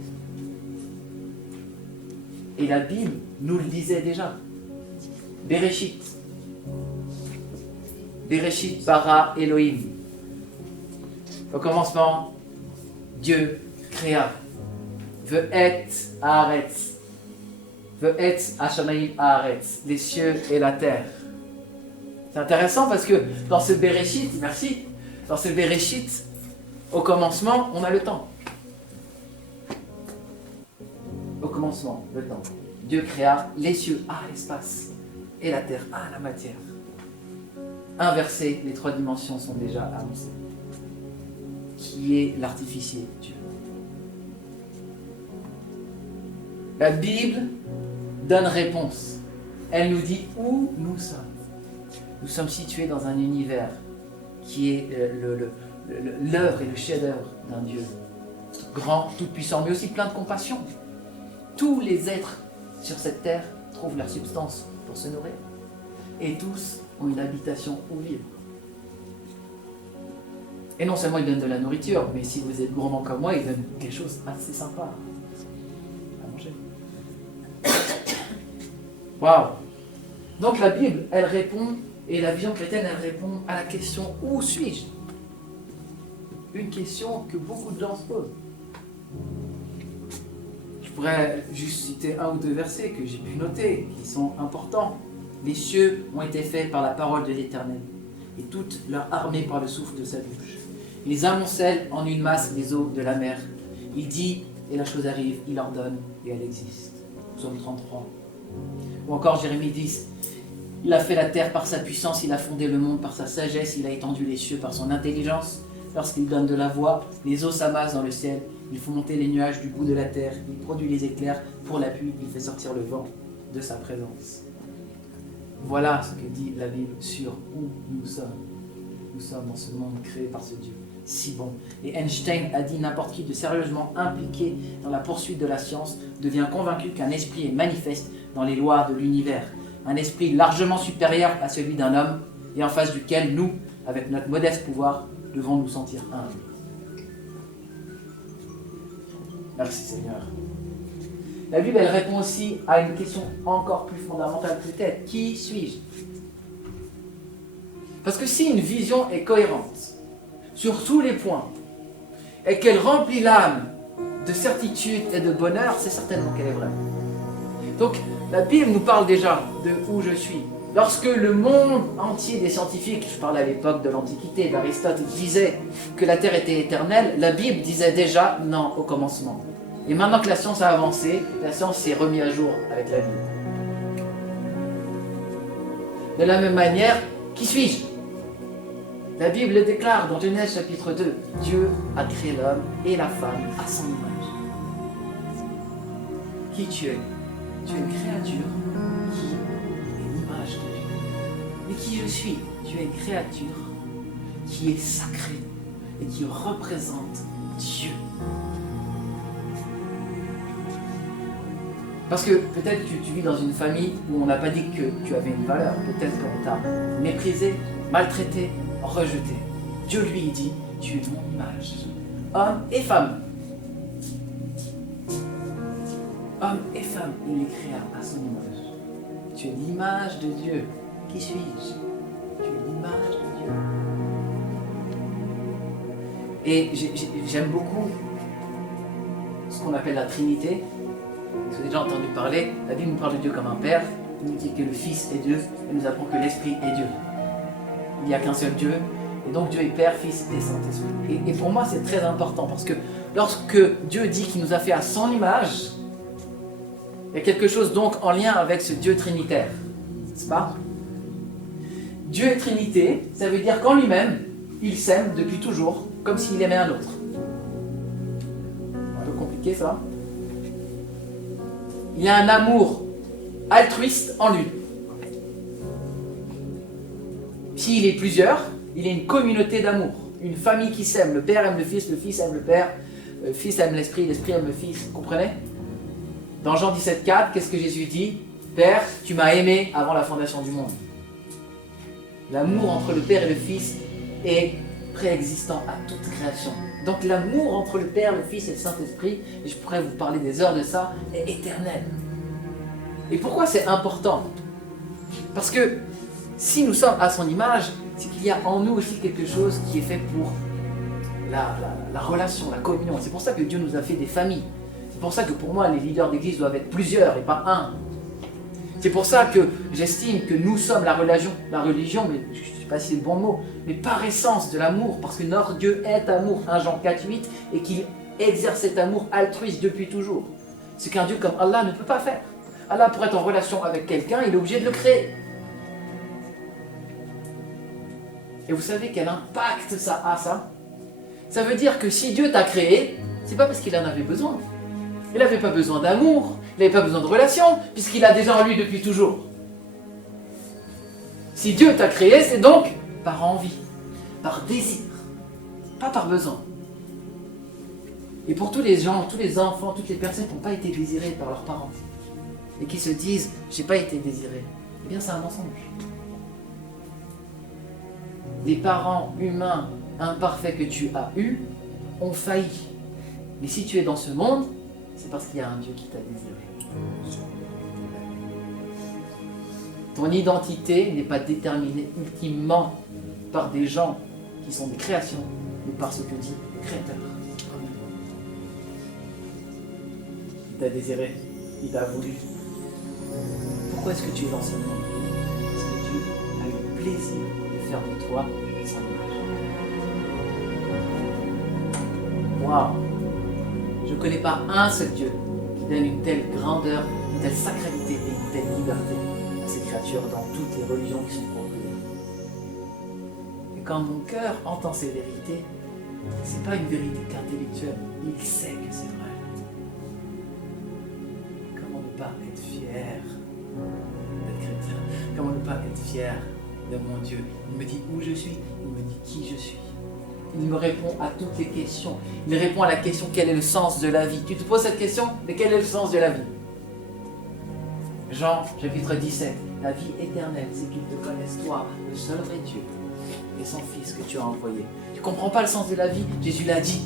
Et la Bible nous le disait déjà. Bereshit. Bereshit bara Elohim. Au commencement, Dieu créa. Ve'et haaretz. Ve'et hashamayim haaretz. Les cieux et la terre. C'est intéressant parce que dans ce Bereshit, merci, dans ce Bereshit, au commencement, on a le temps. Au commencement, le temps. Dieu créa les cieux, l'espace, et la terre, la matière. Inversé, les trois dimensions sont déjà avancées. Qui est l'artificier? Dieu. La Bible donne réponse. Elle nous dit où nous sommes. Nous sommes situés dans un univers qui est l'œuvre et le chef-d'œuvre d'un Dieu grand, tout-puissant, mais aussi plein de compassion. Tous les êtres sur cette terre trouvent leur substance pour se nourrir. Et tous ont une habitation où vivre. Et non seulement il donne de la nourriture, mais si vous êtes gourmand comme moi, il donne quelque chose assez sympa à manger. Waouh! Donc la Bible, elle répond, et la vision chrétienne, elle répond à la question « Où suis-je » Une question que beaucoup de gens se posent. Je pourrais juste citer un ou deux versets que j'ai pu noter, qui sont importants. Les cieux ont été faits par la parole de l'Éternel, et toute leur armée par le souffle de sa bouche. Ils amoncellent en une masse les eaux de la mer. Il dit, et la chose arrive, il ordonne, et elle existe. Psaume 33. Ou encore Jérémie 10. Il a fait la terre par sa puissance, il a fondé le monde par sa sagesse, il a étendu les cieux par son intelligence. Lorsqu'il donne de la voix, les eaux s'amassent dans le ciel, il fait monter les nuages du bout de la terre, il produit les éclairs pour la pluie, il fait sortir le vent de sa présence. Voilà ce que dit la Bible sur où nous sommes. Nous sommes dans ce monde créé par ce Dieu si bon. Et Einstein a dit n'importe qui de sérieusement impliqué dans la poursuite de la science devient convaincu qu'un esprit est manifeste dans les lois de l'univers. Un esprit largement supérieur à celui d'un homme et en face duquel nous, avec notre modeste pouvoir, devons nous sentir humbles. Merci Seigneur. La Bible, elle répond aussi à une question encore plus fondamentale peut-être. Qui suis-je? Parce que si une vision est cohérente sur tous les points et qu'elle remplit l'âme de certitude et de bonheur, c'est certainement qu'elle est vraie. Donc la Bible nous parle déjà de où je suis. Lorsque le monde entier des scientifiques, je parle à l'époque de l'Antiquité, d'Aristote, disait que la Terre était éternelle, la Bible disait déjà non au commencement. Et maintenant que la science a avancé, la science s'est remise à jour avec la Bible. De la même manière, qui suis-je? La Bible le déclare dans Genèse chapitre 2. Dieu a créé l'homme et la femme à son image. Qui tu es? Tu es une créature qui est l'image de Dieu. Et qui je suis? Tu es une créature qui est sacrée et qui représente Dieu. Parce que peut-être que tu vis dans une famille où on n'a pas dit que tu avais une valeur. Peut-être qu'on t'a méprisé, maltraité, rejeté. Dieu lui dit, tu es de mon image. Homme et femme. Homme et femme, il les créa à son image. Tu es l'image de Dieu. Qui suis-je? Tu es l'image de Dieu. Et j'aime beaucoup ce qu'on appelle la Trinité. Vous avez déjà entendu parler, la Bible nous parle de Dieu comme un Père, il nous dit que le Fils est Dieu, elle nous apprend que l'Esprit est Dieu. Il n'y a qu'un seul Dieu, et donc Dieu est Père, Fils et Saint-Esprit. Et pour moi c'est très important, parce que lorsque Dieu dit qu'il nous a fait à son image, il y a quelque chose donc en lien avec ce Dieu trinitaire, n'est-ce pas? Dieu est Trinité, ça veut dire qu'en lui-même, il s'aime depuis toujours, comme s'il aimait un autre. Un peu compliqué ça. il a un amour altruiste en lui. S'il est plusieurs, il y a une communauté d'amour, une famille qui s'aime. Le Père aime le Fils aime le Père, le Fils aime l'Esprit aime le Fils. Vous comprenez? Dans Jean 17,4, qu'est-ce que Jésus dit? Père, tu m'as aimé avant la fondation du monde. L'amour entre le Père et le Fils est préexistant à toute création. Donc l'amour entre le Père, le Fils et le Saint-Esprit, et je pourrais vous parler des heures de ça, est éternel. Et pourquoi c'est important? Parce que si nous sommes à son image, c'est qu'il y a en nous aussi quelque chose qui est fait pour la relation, la communion. C'est pour ça que Dieu nous a fait des familles. C'est pour ça que pour moi, les leaders d'église doivent être plusieurs et pas un. C'est pour ça que j'estime que nous sommes la religion, mais je ne sais pas si c'est le bon mot, mais par essence de l'amour, parce que notre Dieu est amour, 1 Jean 4,8, et qu'il exerce cet amour altruiste depuis toujours. C'est qu'un Dieu comme Allah ne peut pas faire. Allah, pour être en relation avec quelqu'un, il est obligé de le créer. Et vous savez quel impact ça a, ça? Ça veut dire que si Dieu t'a créé, c'est pas parce qu'il en avait besoin. Il n'avait pas besoin d'amour, il n'avait pas besoin de relation, puisqu'il a déjà en lui depuis toujours. Si Dieu t'a créé, c'est donc par envie, par désir, pas par besoin. Et pour tous les gens, tous les enfants, toutes les personnes qui n'ont pas été désirées par leurs parents, et qui se disent « j'ai pas été désiré », eh bien c'est un mensonge. Les parents humains imparfaits que tu as eus ont failli. Mais si tu es dans ce monde, c'est parce qu'il y a un Dieu qui t'a désiré. Ton identité n'est pas déterminée ultimement par des gens qui sont des créations, mais par ce que dit le Créateur. Il t'a désiré, il t'a voulu. Pourquoi est-ce que tu es dans ce monde? Parce que Dieu a eu le plaisir de faire de toi son image. Waouh! Je ne connais pas un seul Dieu qui donne une telle grandeur, une telle sacralité et une telle liberté à ses créatures dans toutes les religions qui sont proposées. Et quand mon cœur entend ces vérités, ce n'est pas une vérité qu'intellectuelle, il sait que c'est vrai. Comment ne pas être fier d'être chrétien? Comment ne pas être fier de mon Dieu? Il me dit où je suis, il me dit qui je suis. Il me répond à toutes les questions. Il répond à la question quel est le sens de la vie. Tu te poses cette question, mais quel est le sens de la vie? Jean chapitre 17. La vie éternelle, c'est qu'ils te connaissent toi, le seul vrai Dieu, et son Fils que tu as envoyé. Tu ne comprends pas le sens de la vie? Jésus l'a dit.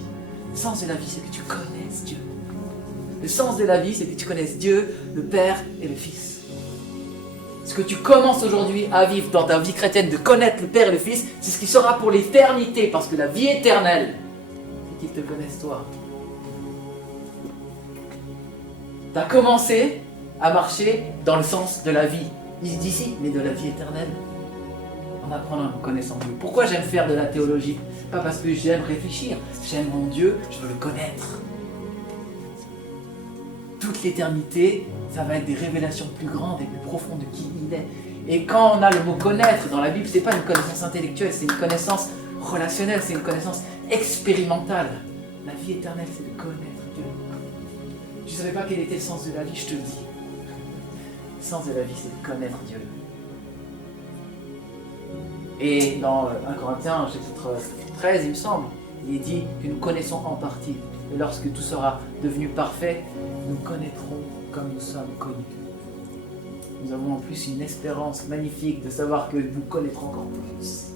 Le sens de la vie, c'est que tu connaisses Dieu. Le sens de la vie, c'est que tu connaisses Dieu, le Père et le Fils. Ce que tu commences aujourd'hui à vivre dans ta vie chrétienne, de connaître le Père et le Fils, c'est ce qui sera pour l'éternité, parce que la vie éternelle, c'est qu'ils te connaissent toi. Tu as commencé à marcher dans le sens de la vie, d'ici, mais de la vie éternelle, en apprenant et en connaissant Dieu. Pourquoi j'aime faire de la théologie? Pas parce que j'aime réfléchir, j'aime mon Dieu, je veux le connaître. Toute l'éternité, ça va être des révélations plus grandes et plus profondes de qui il est. Et quand on a le mot connaître dans la Bible, c'est pas une connaissance intellectuelle, c'est une connaissance relationnelle, c'est une connaissance expérimentale. La vie éternelle, c'est de connaître Dieu. Je ne savais pas quel était le sens de la vie, je te le dis. Le sens de la vie, c'est de connaître Dieu. Et dans 1 Corinthiens, chapitre 13, il me semble, il est dit que nous connaissons en partie. Et lorsque tout sera devenu parfait, nous connaîtrons comme nous sommes connus. Nous avons en plus une espérance magnifique de savoir que nous connaîtrons encore plus.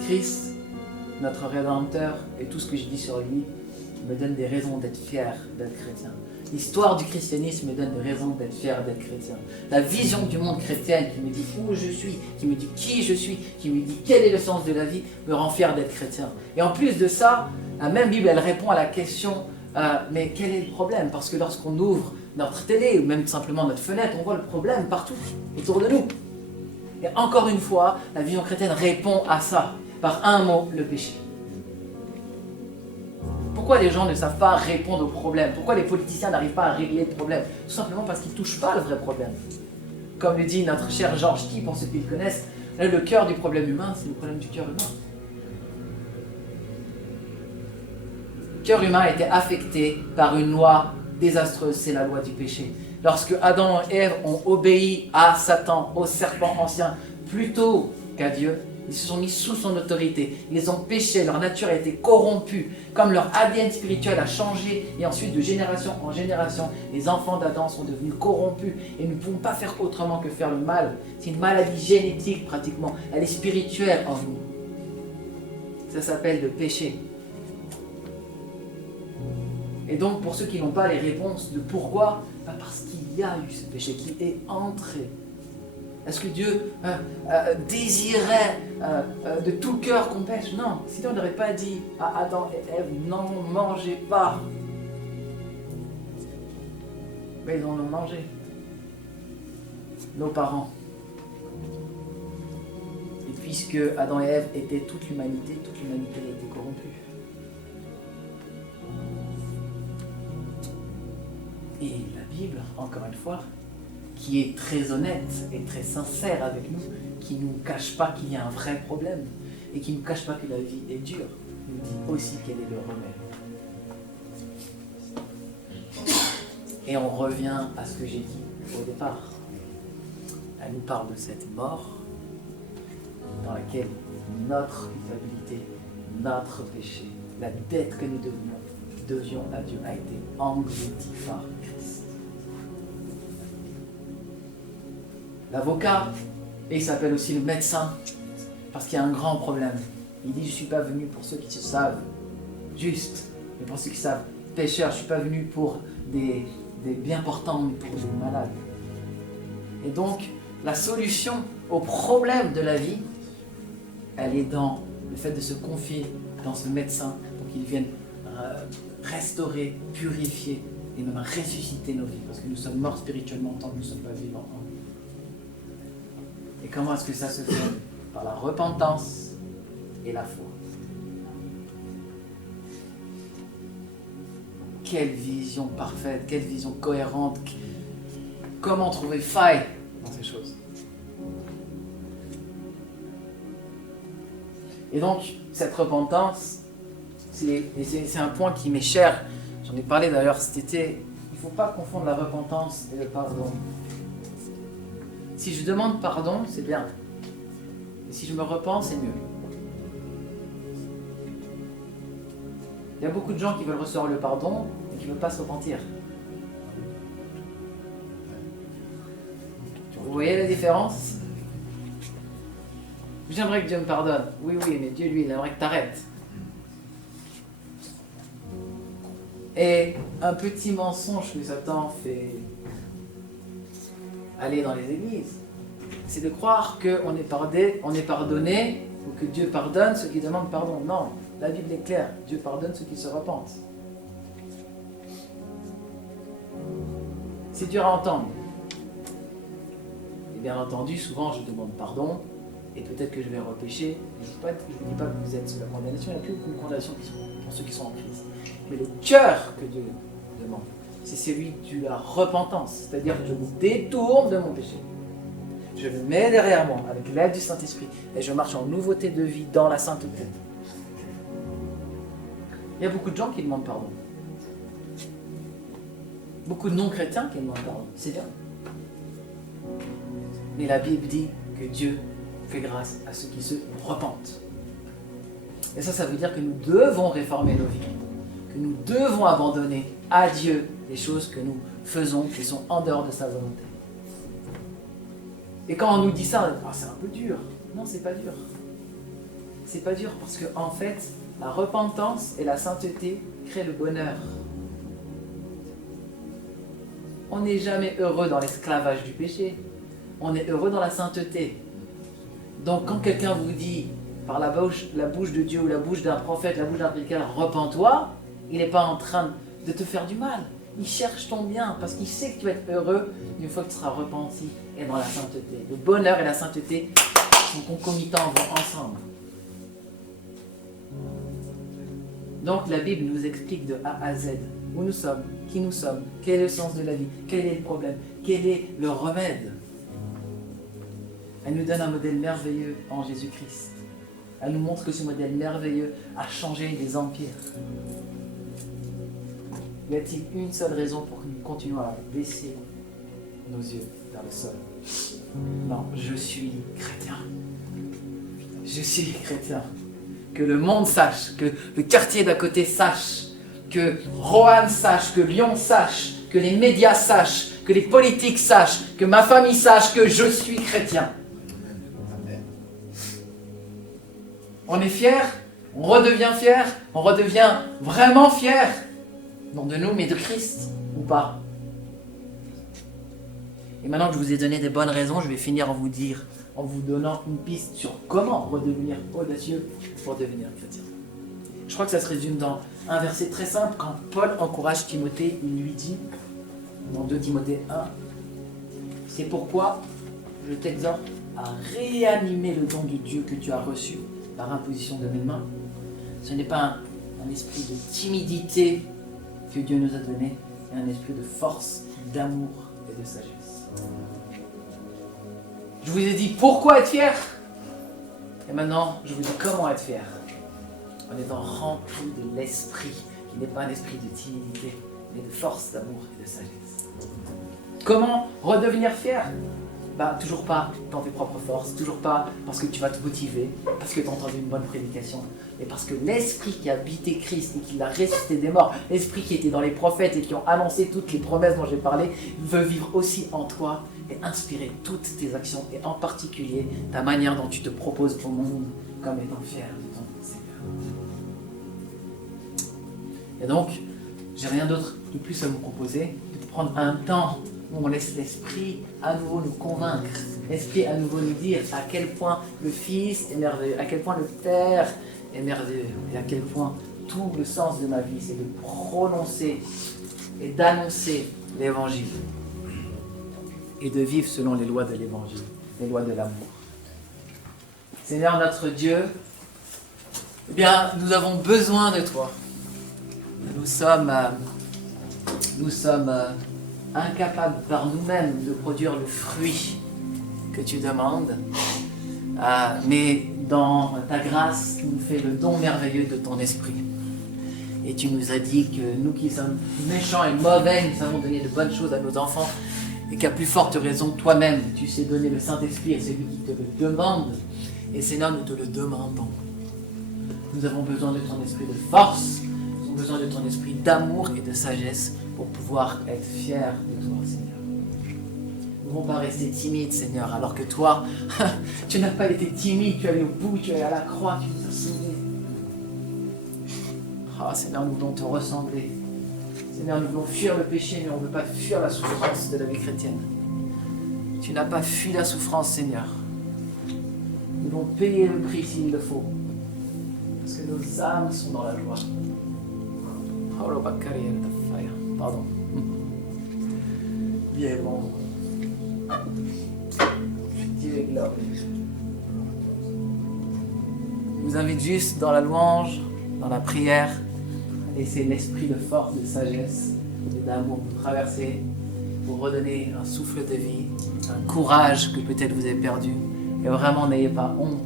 Christ, notre Rédempteur, et tout ce que je dis sur lui, me donne des raisons d'être fier d'être chrétien. L'histoire du christianisme me donne des raisons d'être fier d'être chrétien. La vision du monde chrétien qui me dit où je suis, qui me dit qui je suis, qui me dit quel est le sens de la vie, me rend fier d'être chrétien. Et en plus de ça, la même Bible, elle répond à la question mais quel est le problème? Parce que lorsqu'on ouvre notre télé ou même simplement notre fenêtre, on voit le problème partout autour de nous. Et encore une fois, la vision chrétienne répond à ça par un mot, le péché. Pourquoi les gens ne savent pas répondre aux problèmes? Pourquoi les politiciens n'arrivent pas à régler le problème? Tout simplement parce qu'ils ne touchent pas le vrai problème. Comme le dit notre cher George Key, pour ceux qui le connaissent, le cœur du problème humain, c'est le problème du cœur humain. cœur humain a été affecté par une loi désastreuse, c'est la loi du péché. Lorsque Adam et Ève ont obéi à Satan, au serpent ancien, plutôt qu'à Dieu, ils se sont mis sous son autorité. Ils ont péché, leur nature a été corrompue, comme leur ADN spirituel a changé, et ensuite de génération en génération, les enfants d'Adam sont devenus corrompus, et nous ne pouvons pas faire autrement que faire le mal. C'est une maladie génétique pratiquement, elle est spirituelle en nous. Ça s'appelle le péché. Et donc pour ceux qui n'ont pas les réponses de pourquoi, parce qu'il y a eu ce péché qui est entré. Est-ce que Dieu désirait de tout cœur qu'on pêche? Non. Sinon, on n'aurait pas dit à Adam et Ève, n'en mangez pas. Mais ils en ont mangé. Nos parents. Et puisque Adam et Ève étaient toute l'humanité était corrompue. Et la Bible, encore une fois, qui est très honnête et très sincère avec nous, qui ne nous cache pas qu'il y a un vrai problème et qui ne nous cache pas que la vie est dure, nous dit aussi quel est le remède. Et on revient à ce que j'ai dit au départ. Elle nous parle de cette mort dans laquelle notre culpabilité, notre péché, la dette que nous devions à Dieu a été engloutie par Christ. L'avocat, et il s'appelle aussi le médecin, parce qu'il y a un grand problème. Il dit, je ne suis pas venu pour ceux qui se savent justes, mais pour ceux qui savent pécheurs. Je ne suis pas venu pour des bien portants, mais pour des malades. Et donc, la solution au problème de la vie, elle est dans le fait de se confier dans ce médecin pour qu'il vienne restaurer, purifier et même ressusciter nos vies, parce que nous sommes morts spirituellement tant que nous ne sommes pas vivants. Et comment est-ce que ça se fait? Par la repentance et la foi. Quelle vision parfaite, quelle vision cohérente. Comment trouver faille dans ces choses? Et donc, cette repentance, c'est un point qui m'est cher. J'en ai parlé d'ailleurs cet été. Il ne faut pas confondre la repentance et le pardon. Si je demande pardon, c'est bien. Et si je me repens, c'est mieux. Il y a beaucoup de gens qui veulent recevoir le pardon et qui ne veulent pas se repentir. Vous voyez la différence? J'aimerais que Dieu me pardonne. Oui, mais Dieu, lui, il aimerait que tu arrêtes. Et un petit mensonge que Satan fait aller dans les églises, c'est de croire qu'on est pardonné ou que Dieu pardonne ceux qui demandent pardon. Non, la Bible est claire, Dieu pardonne ceux qui se repentent. C'est dur à entendre. Et bien entendu, souvent je demande pardon et peut-être que je vais repêcher. Je ne vous dis pas que vous êtes sous la condamnation, il n'y a plus aucune condamnation pour ceux qui sont en Christ. Mais le cœur que Dieu demande, c'est celui de la repentance, c'est-à-dire que je me détourne de mon péché. Je le mets derrière moi avec l'aide du Saint-Esprit et je marche en nouveauté de vie dans la sainteté. Il y a beaucoup de gens qui demandent pardon. Beaucoup de non-chrétiens qui demandent pardon. C'est bien. Mais la Bible dit que Dieu fait grâce à ceux qui se repentent. Et ça veut dire que nous devons réformer nos vies. Que nous devons abandonner à Dieu les choses que nous faisons qui sont en dehors de sa volonté. Et quand on nous dit ça, on dit, c'est un peu dur. Non, c'est pas dur. C'est pas dur parce que en fait, la repentance et la sainteté créent le bonheur. On n'est jamais heureux dans l'esclavage du péché. On est heureux dans la sainteté. Donc quand quelqu'un vous dit par la bouche de Dieu ou la bouche d'un prophète, la bouche d'un prédicateur, repens-toi, il n'est pas en train de te faire du mal. Il cherche ton bien parce qu'il sait que tu vas être heureux une fois que tu seras repenti et dans la sainteté. Le bonheur et la sainteté sont concomitants, vont ensemble. Donc la Bible nous explique de A à Z où nous sommes, qui nous sommes, quel est le sens de la vie, quel est le problème, quel est le remède. Elle nous donne un modèle merveilleux en Jésus-Christ. Elle nous montre que ce modèle merveilleux a changé des empires. Y a-t-il une seule raison pour que nous continuions à baisser nos yeux vers le sol? Non, je suis chrétien. Je suis chrétien. Que le monde sache, que le quartier d'à côté sache, que Roanne sache, que Lyon sache, que les médias sachent, que les politiques sachent, que ma famille sache que je suis chrétien. On est fiers, on redevient vraiment fiers. Non de nous, mais de Christ, ou pas? Et maintenant que je vous ai donné des bonnes raisons, je vais finir en vous donnant une piste sur comment redevenir audacieux pour devenir chrétien. Je crois que ça se résume dans un verset très simple, quand Paul encourage Timothée, il lui dit, dans 2 Timothée 1, « C'est pourquoi je t'exhorte à réanimer le don de Dieu que tu as reçu par imposition de mes mains. Ce n'est pas un esprit de timidité que Dieu nous a donné, mais un esprit de force, d'amour et de sagesse. » Je vous ai dit pourquoi être fier, et maintenant je vous dis comment être fier. En étant rempli de l'esprit, qui n'est pas un esprit de timidité, mais de force, d'amour et de sagesse. Comment redevenir fier? Toujours pas dans tes propres forces, toujours pas parce que tu vas te motiver, parce que tu as entendu une bonne prédication, mais parce que l'esprit qui a habité Christ et qui l'a ressuscité des morts, l'esprit qui était dans les prophètes et qui ont annoncé toutes les promesses dont j'ai parlé, veut vivre aussi en toi et inspirer toutes tes actions, et en particulier ta manière dont tu te proposes au monde comme étant fier de ton Seigneur. Et donc, j'ai rien d'autre de plus à vous proposer que de prendre un temps où on laisse l'Esprit à nouveau nous convaincre, l'Esprit à nouveau nous dire à quel point le Fils est merveilleux, à quel point le Père est merveilleux, et à quel point tout le sens de ma vie, c'est de prononcer et d'annoncer l'Évangile et de vivre selon les lois de l'Évangile, les lois de l'amour. Seigneur notre Dieu, eh bien, nous avons besoin de toi. Nous sommes incapables par nous-mêmes de produire le fruit que tu demandes, mais dans ta grâce, tu nous fais le don merveilleux de ton esprit. Et tu nous as dit que nous qui sommes méchants et mauvais, nous savons donner de bonnes choses à nos enfants, et qu'à plus forte raison, toi-même, tu sais donner le Saint-Esprit à celui qui te le demande. Et Seigneur, nous te le demandons. Nous avons besoin de ton esprit de force, nous avons besoin de ton esprit d'amour et de sagesse pour pouvoir être fiers de toi, Seigneur. Nous ne voulons pas rester timides, Seigneur, alors que toi, tu n'as pas été timide, tu es allé au bout, tu es allé à la croix, tu nous as sauvés. Seigneur, nous voulons te ressembler. Seigneur, nous voulons fuir le péché, mais on ne veut pas fuir la souffrance de la vie chrétienne. Tu n'as pas fui la souffrance, Seigneur. Nous voulons payer le prix s'il le faut, parce que nos âmes sont dans la joie. Pardon. Dieu est bon. Dieu est glorieux. Je vous invite juste dans la louange, dans la prière, à laisser l'esprit de force, de sagesse et d'amour vous traverser pour redonner un souffle de vie, un courage que peut-être vous avez perdu. Et vraiment, n'ayez pas honte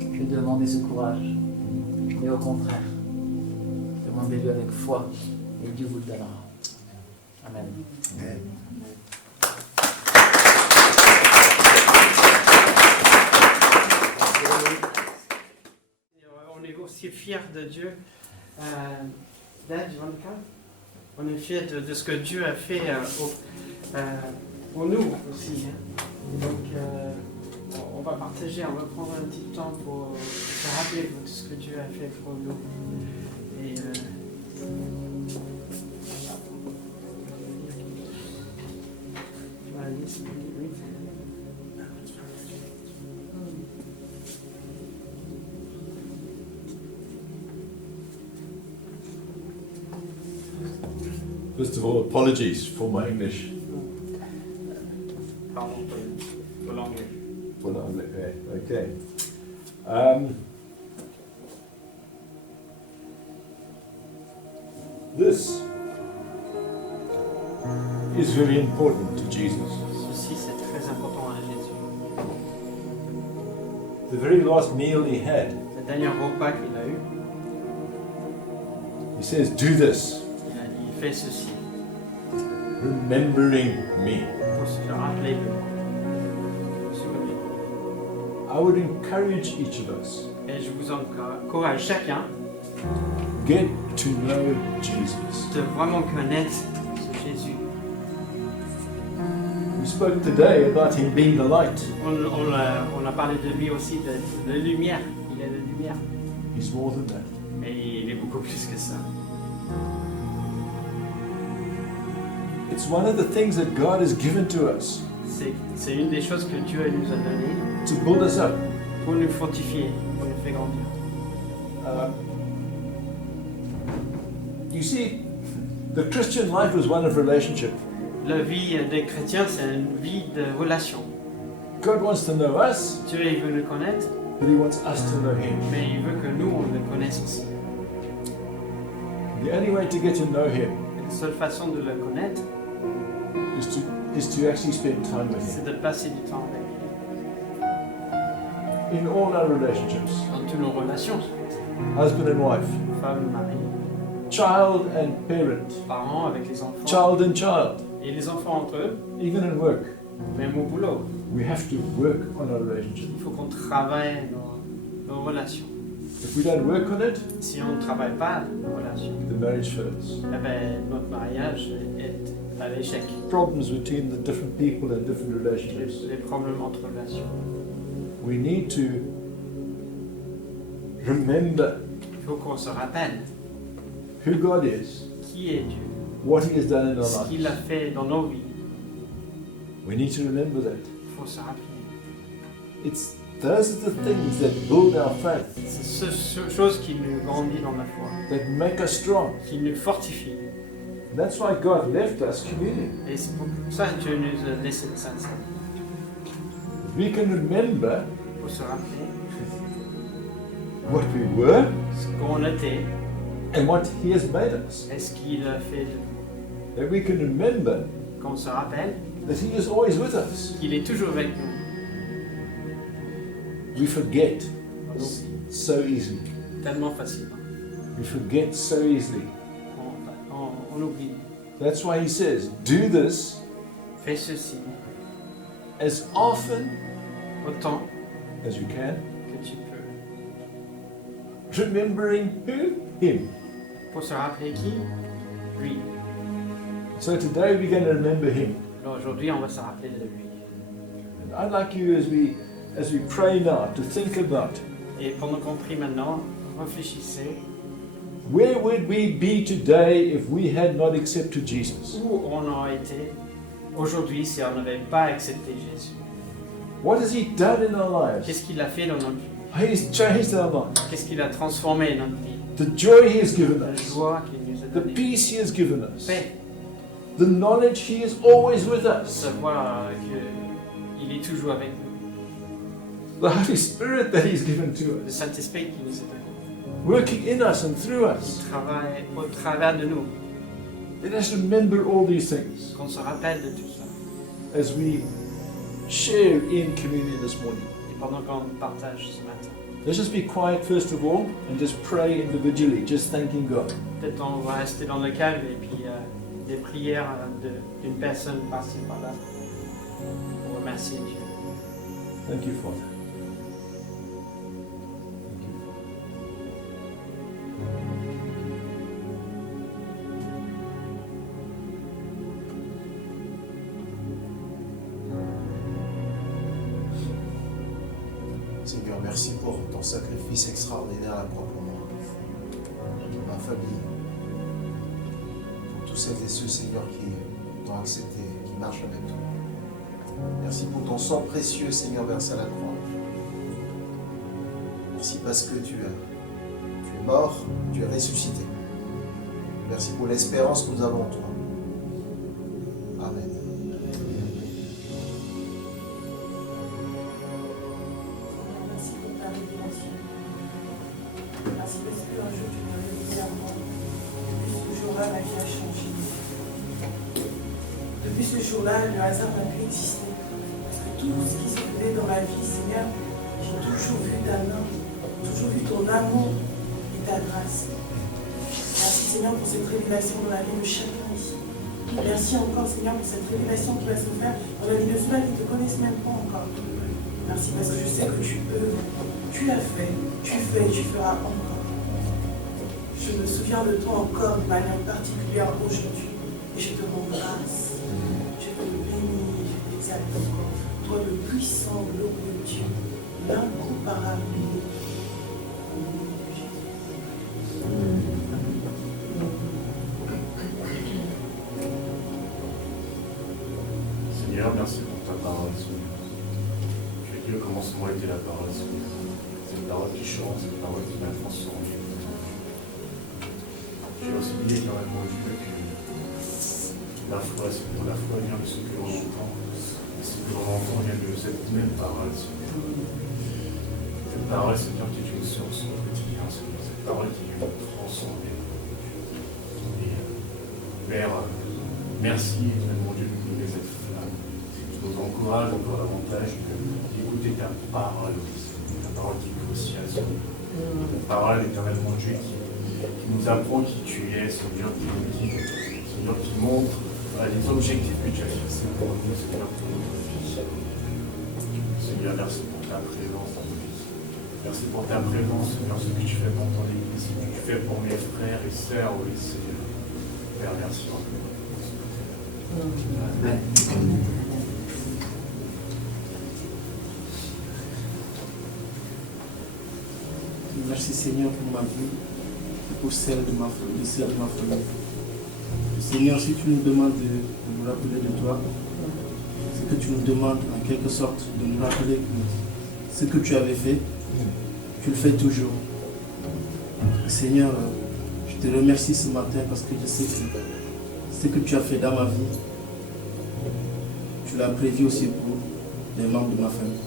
de demander ce courage, mais au contraire, demandez-le avec foi et Dieu vous le donnera. Amen. Amen. On est aussi fiers de Dieu. Dad, tu vas me faire? On est fiers de ce que Dieu a fait pour nous aussi. Donc, on va partager, on va prendre un petit temps pour se rappeler de ce que Dieu a fait pour nous. Et, First of all, apologies for my English. Pardon pour l'anglais. For l'anglais, yeah, okay. This is very important to Jesus. Ceci, c'est très important à Jésus. The very last meal he had, Le dernier repas qu'il a eu, he says, do this. il fais ceci remembering me. pour se rappeler de moi. Souvenez. I would encourage each of us, Et je vous encourage chacun get to know Jesus. de vraiment connaître ce Jésus. We spoke today about him being the light. On a parlé de lui aussi, de lumière. Il est la lumière. He's more than that. Et il est beaucoup plus que ça. It's one of the things that God has given to us C'est une des choses que Dieu nous a données to build us up. pour nous fortifier, pour nous faire grandir. You see, the Christian life was one of relationship. La vie des chrétiens, c'est une vie de relation. God wants to know us, Dieu il veut nous connaître, but he wants us to know him. mais il veut que nous, on le connaisse aussi. The only way to get to know him Et la seule façon de le connaître, is to actually spend time with him. c'est de passer du temps avec lui. In all our relationships, Dans toutes nos relations, husband and wife, femme, mari, child and parent, parents avec les enfants, child and child, et les enfants entre eux, even in work. même au boulot. We have to work on our relationship. Il faut qu'on travaille nos relations. If we don't work on it, Si on ne travaille pas nos relations, the marriage fails. eh ben, notre mariage est à l'échec. Problems between the different people and different relationships. Les problèmes entre relations. We need to remember Il faut qu'on se rappelle who God is, qui est Dieu, what he has done in our ce qu'il a lives. fait dans nos vies. We need to remember that. Il faut se rappeler. Those are the things that build our faith, C'est ce chose qui nous grandit dans la foi, that make us strong. qui nous fortifie. That's why God left us communion. Et c'est pour ça que Dieu nous a laissé le Saint-Esprit. We can remember Il faut se rappeler what we were ce qu'on était and what he has made us. et ce qu'il a fait de nous. That we can remember Qu'on se rappelle that he is always with us. qu'il est toujours avec nous. We forget On oublie so easily. tellement facilement. We forget so easily. On oublie. That's why he says, do this Fais ceci as often autant as you can, que tu peux. remembering who? Him. Pour se rappeler qui? Lui. So today we're going to remember him. Alors aujourd'hui, on va se rappeler de lui. And I'd like you as we pray now to think about Et pendant qu'on prie maintenant, réfléchissez where would we be today if we had not accepted Jesus? où on aurait été aujourd'hui si on n'avait pas accepté Jésus. What has he done in our lives? Qu'est-ce qu'il a fait dans notre vie? He's changed our lives. Qu'est-ce qu'il a transformé notre vie? The joy he has given La us. joie qu'il nous a The donnée. peace he has given us. Paix. The knowledge he is always with us. Savoir qu'il est toujours avec nous. The Holy Spirit that he's given to Le us. Saint-Esprit qui nous a donné. Working in us and through Qui us. travaille au travers de nous. Let us remember all these things Qu'on se rappelle de tout ça. as we share in communion this morning. Et pendant qu'on partage ce matin. Let's just be quiet first of all and just pray individually, just thanking God. Peut-être on va rester dans le calme et puis des prières d'une personne par-ci par-là pour remercier Dieu. Thank you, Father. Thank you. Seigneur, merci pour ton sacrifice extraordinaire à la croix pour moi, pour ma famille, pour tous celles et ceux, Seigneur, qui t'ont accepté, qui marchent avec toi. Merci pour ton sang précieux, Seigneur, versé à la croix. Merci parce que tu es mort, tu es ressuscité. Merci pour l'espérance que nous avons en toi. Amen. Merci pour ta révélation. Merci parce qu'un jour tu m'as révélé à moi. Depuis ce jour-là, ma vie a changé. Depuis ce jour-là, le hasard n'a pu exister. Parce que tout ce qui se faisait dans ma vie, Seigneur, j'ai toujours vu ta main, toujours vu ton amour et ta grâce. Merci Seigneur, pour cette révélation dans la vie de chacun ici. Merci encore, Seigneur, pour cette révélation qui va se faire dans la vie de ceux-là qui ne te connaissent même pas encore. Merci parce que je sais que tu peux, tu l'as fait, tu fais, tu feras encore. Je me souviens de toi encore de manière particulière aujourd'hui et je te rends grâce. Je te bénis, je t'exalte encore. Toi le puissant, glorieux Dieu, l'incomparable. Seigneur, merci pour ta parole, Seigneur. Tu as dit au commencement était la parole, Seigneur. C'est une parole qui chante, c'est une parole qui m'a transformé. J'ai aussi dit quand même mon Dieu que la foi, c'est pour la foi vient de ce que l'on entend. Et ce que l'on entend vient de cette même parole, Seigneur. Cette parole, Seigneur, qui est une source au quotidien, Seigneur. Cette parole qui vient nous transformer. Et Père, merci, mon Dieu, de nous donner cette flamme. Tu nous encourages encore davantage d'écouter ta parole, ta parole qui est cruciale, Seigneur. Ta parole, éternel, mon Dieu, qui nous apprend qui tu es, Seigneur, qui nous dit, Seigneur, qui montre les objectifs que tu as fixés pour nous, Seigneur, pour notre vie. Seigneur, merci pour ta présence dans nos vies. Merci pour ta présence, Seigneur, ce que tu fais pour ton Église, ce que tu fais pour mes frères et sœurs, oui, Seigneur. Père, merci encore. Amen. Merci Seigneur pour ma vie et pour celle de ma famille. Seigneur, si tu nous demandes de nous rappeler de toi, c'est que tu nous demandes en quelque sorte de nous rappeler que ce que tu avais fait, tu le fais toujours. Seigneur, je te remercie ce matin parce que je sais que ce que tu as fait dans ma vie, tu l'as prévu aussi pour les membres de ma famille.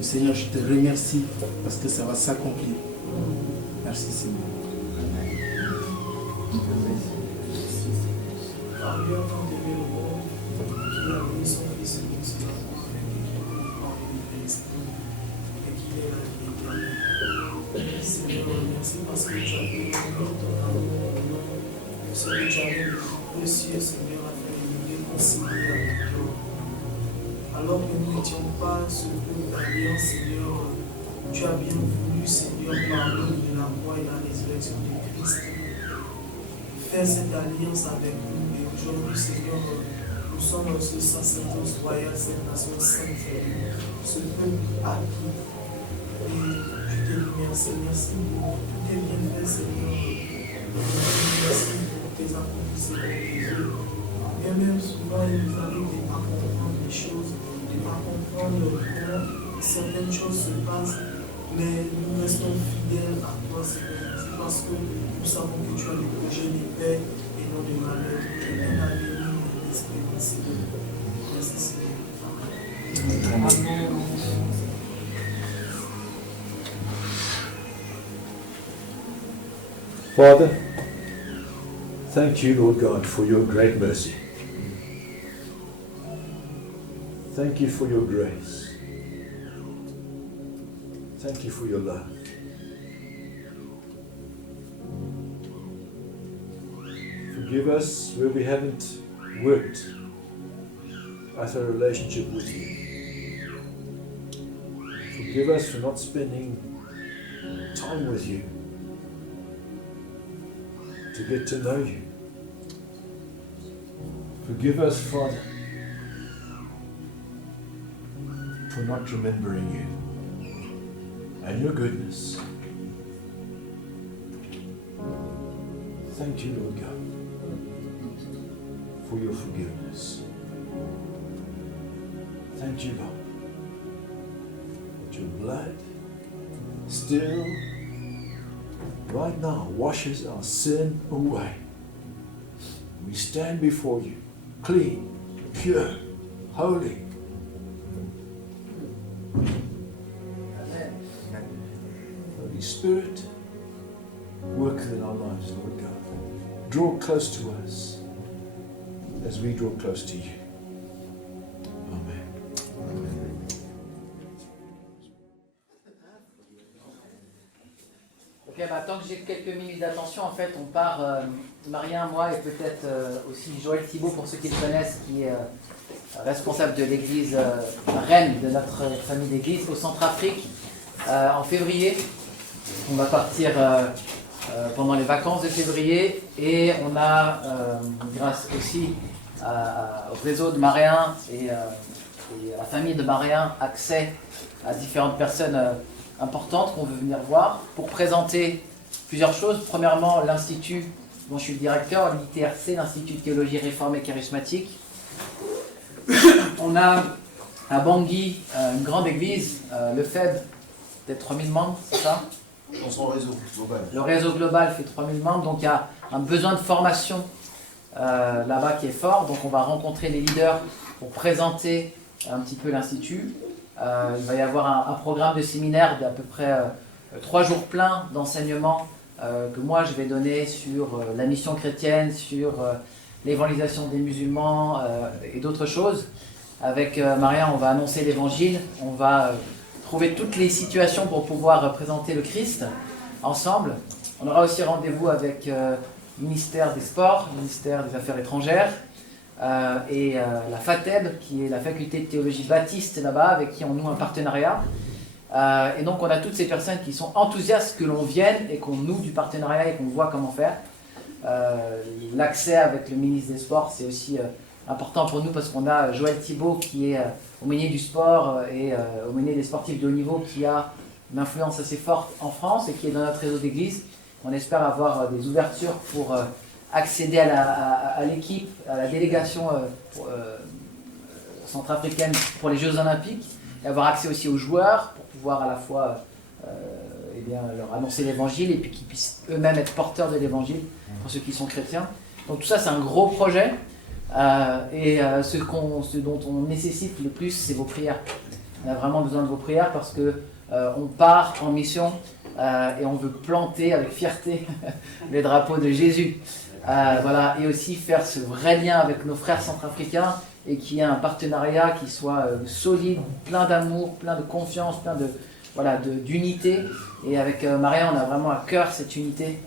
Seigneur, je te remercie parce que ça va s'accomplir. Merci Seigneur. Par lui avant d'aimer le monde, qu'il a mis son Fils unique afin qu'il comprenne l'Église et qu'il ait la vie éternelle. Seigneur, merci parce que tu as donné ton amour au nom de ce que tu as donné le précieux Seigneur afin de nous réconcilier avec toi. Alors que nous n'étions pas ce groupe d'alliance, Seigneur, tu as bien voulu, Seigneur, par l'œuvre de la croix et la résurrection de Christ, faire cette alliance avec nous. Et aujourd'hui, Seigneur, nous sommes ce sacerdoce royal, cette nation sainte, ce peuple acquis. Et je te remercie, merci pour tous tes bienfaits, Seigneur. Merci pour tes accomplissements, tes œuvres. Et même souvent, il nous arrive de ne pas comprendre les choses, de ne pas comprendre comment certaines choses se passent, mais nous restons fidèles à toi, Seigneur. C'est parce que nous savons que tu as des projets de paix et non de malheur, un avenir et une espérance, Seigneur. Merci, Seigneur. Amen. Father, thank you, Lord God, for your great mercy. Thank you for your grace. Thank you for your love. Forgive us where we haven't worked at a relationship with you. Forgive us for not spending time with you to get to know you. Forgive us, Father, for not remembering you and your goodness. Thank you, Lord God, for your forgiveness. Thank you, Lord, that your blood still, right now, washes our sin away. We stand before you, clean, pure, holy. Holy Spirit, work in our lives, Lord God. Draw close to us as we draw close to you. Amen. Ok, maintenant que j'ai quelques minutes d'attention, en fait, on part, Marien, moi et peut-être aussi Joël Thibault, pour ceux qui le connaissent, qui est responsable de l'église reine de notre famille d'église au Centrafrique en février. On va partir pendant les vacances de février et on a, grâce aussi au réseau de Mariens et à la famille de Mariens, accès à différentes personnes importantes qu'on veut venir voir pour présenter plusieurs choses. Premièrement, l'Institut dont je suis le directeur, l'ITRC, l'Institut de Théologie Réformée Charismatique. On a à Bangui une grande église, le FEB, peut-être 3000 membres, c'est ça? Dans son réseau global. Le réseau global fait 3000 membres, donc il y a un besoin de formation là-bas qui est fort. Donc on va rencontrer les leaders pour présenter un petit peu l'Institut. Il va y avoir un programme de séminaire d'à peu près 3 jours pleins d'enseignement que moi je vais donner sur la mission chrétienne, sur l'évangélisation des musulmans et d'autres choses. Avec Maria, on va annoncer l'évangile, on va trouver toutes les situations pour pouvoir présenter le Christ ensemble. On aura aussi rendez-vous avec le ministère des Sports, le ministère des Affaires étrangères et la FATEB, qui est la faculté de théologie baptiste là-bas, avec qui on noue un partenariat. Et donc on a toutes ces personnes qui sont enthousiastes que l'on vienne et qu'on noue du partenariat et qu'on voit comment faire. L'accès avec le ministre des Sports, c'est aussi important pour nous parce qu'on a Joël Thibault qui est au milieu du sport et au milieu des sportifs de haut niveau qui a une influence assez forte en France et qui est dans notre réseau d'église. On espère avoir des ouvertures pour accéder à l'équipe, à la délégation centrafricaine pour les Jeux Olympiques et avoir accès aussi aux joueurs pour pouvoir à la fois leur annoncer l'évangile et puis qu'ils puissent eux-mêmes être porteurs de l'évangile pour ceux qui sont chrétiens. Donc tout ça c'est un gros projet. Ce dont on nécessite le plus, c'est vos prières. On a vraiment besoin de vos prières parce que on part en mission et on veut planter avec fierté le drapeau de Jésus. Voilà, et aussi faire ce vrai lien avec nos frères centrafricains et qu'il y ait un partenariat qui soit solide, plein d'amour, plein de confiance, plein d'unité. Et avec Maria, on a vraiment à cœur cette unité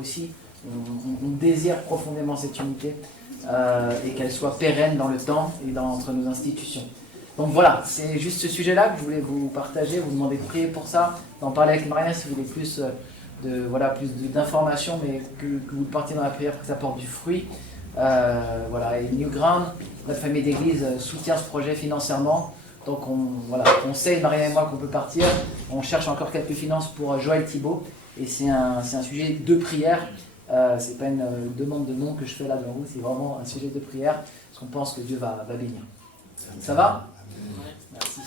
aussi. On désire profondément cette unité. Et qu'elle soit pérenne dans le temps et entre nos institutions. Donc voilà, c'est juste ce sujet-là que je voulais vous partager, vous demander de prier pour ça, d'en parler avec Maria si vous voulez plus d'informations, mais que vous partiez dans la prière pour que ça porte du fruit. Voilà, et New Ground, notre famille d'église, soutient ce projet financièrement. Donc on sait, Maria et moi, qu'on peut partir. On cherche encore quelques finances pour Joël Thibault, et c'est un sujet de prière. C'est pas une demande de nom que je fais là devant vous, c'est vraiment un sujet de prière, parce qu'on pense que Dieu va bénir. Ça va ? Merci.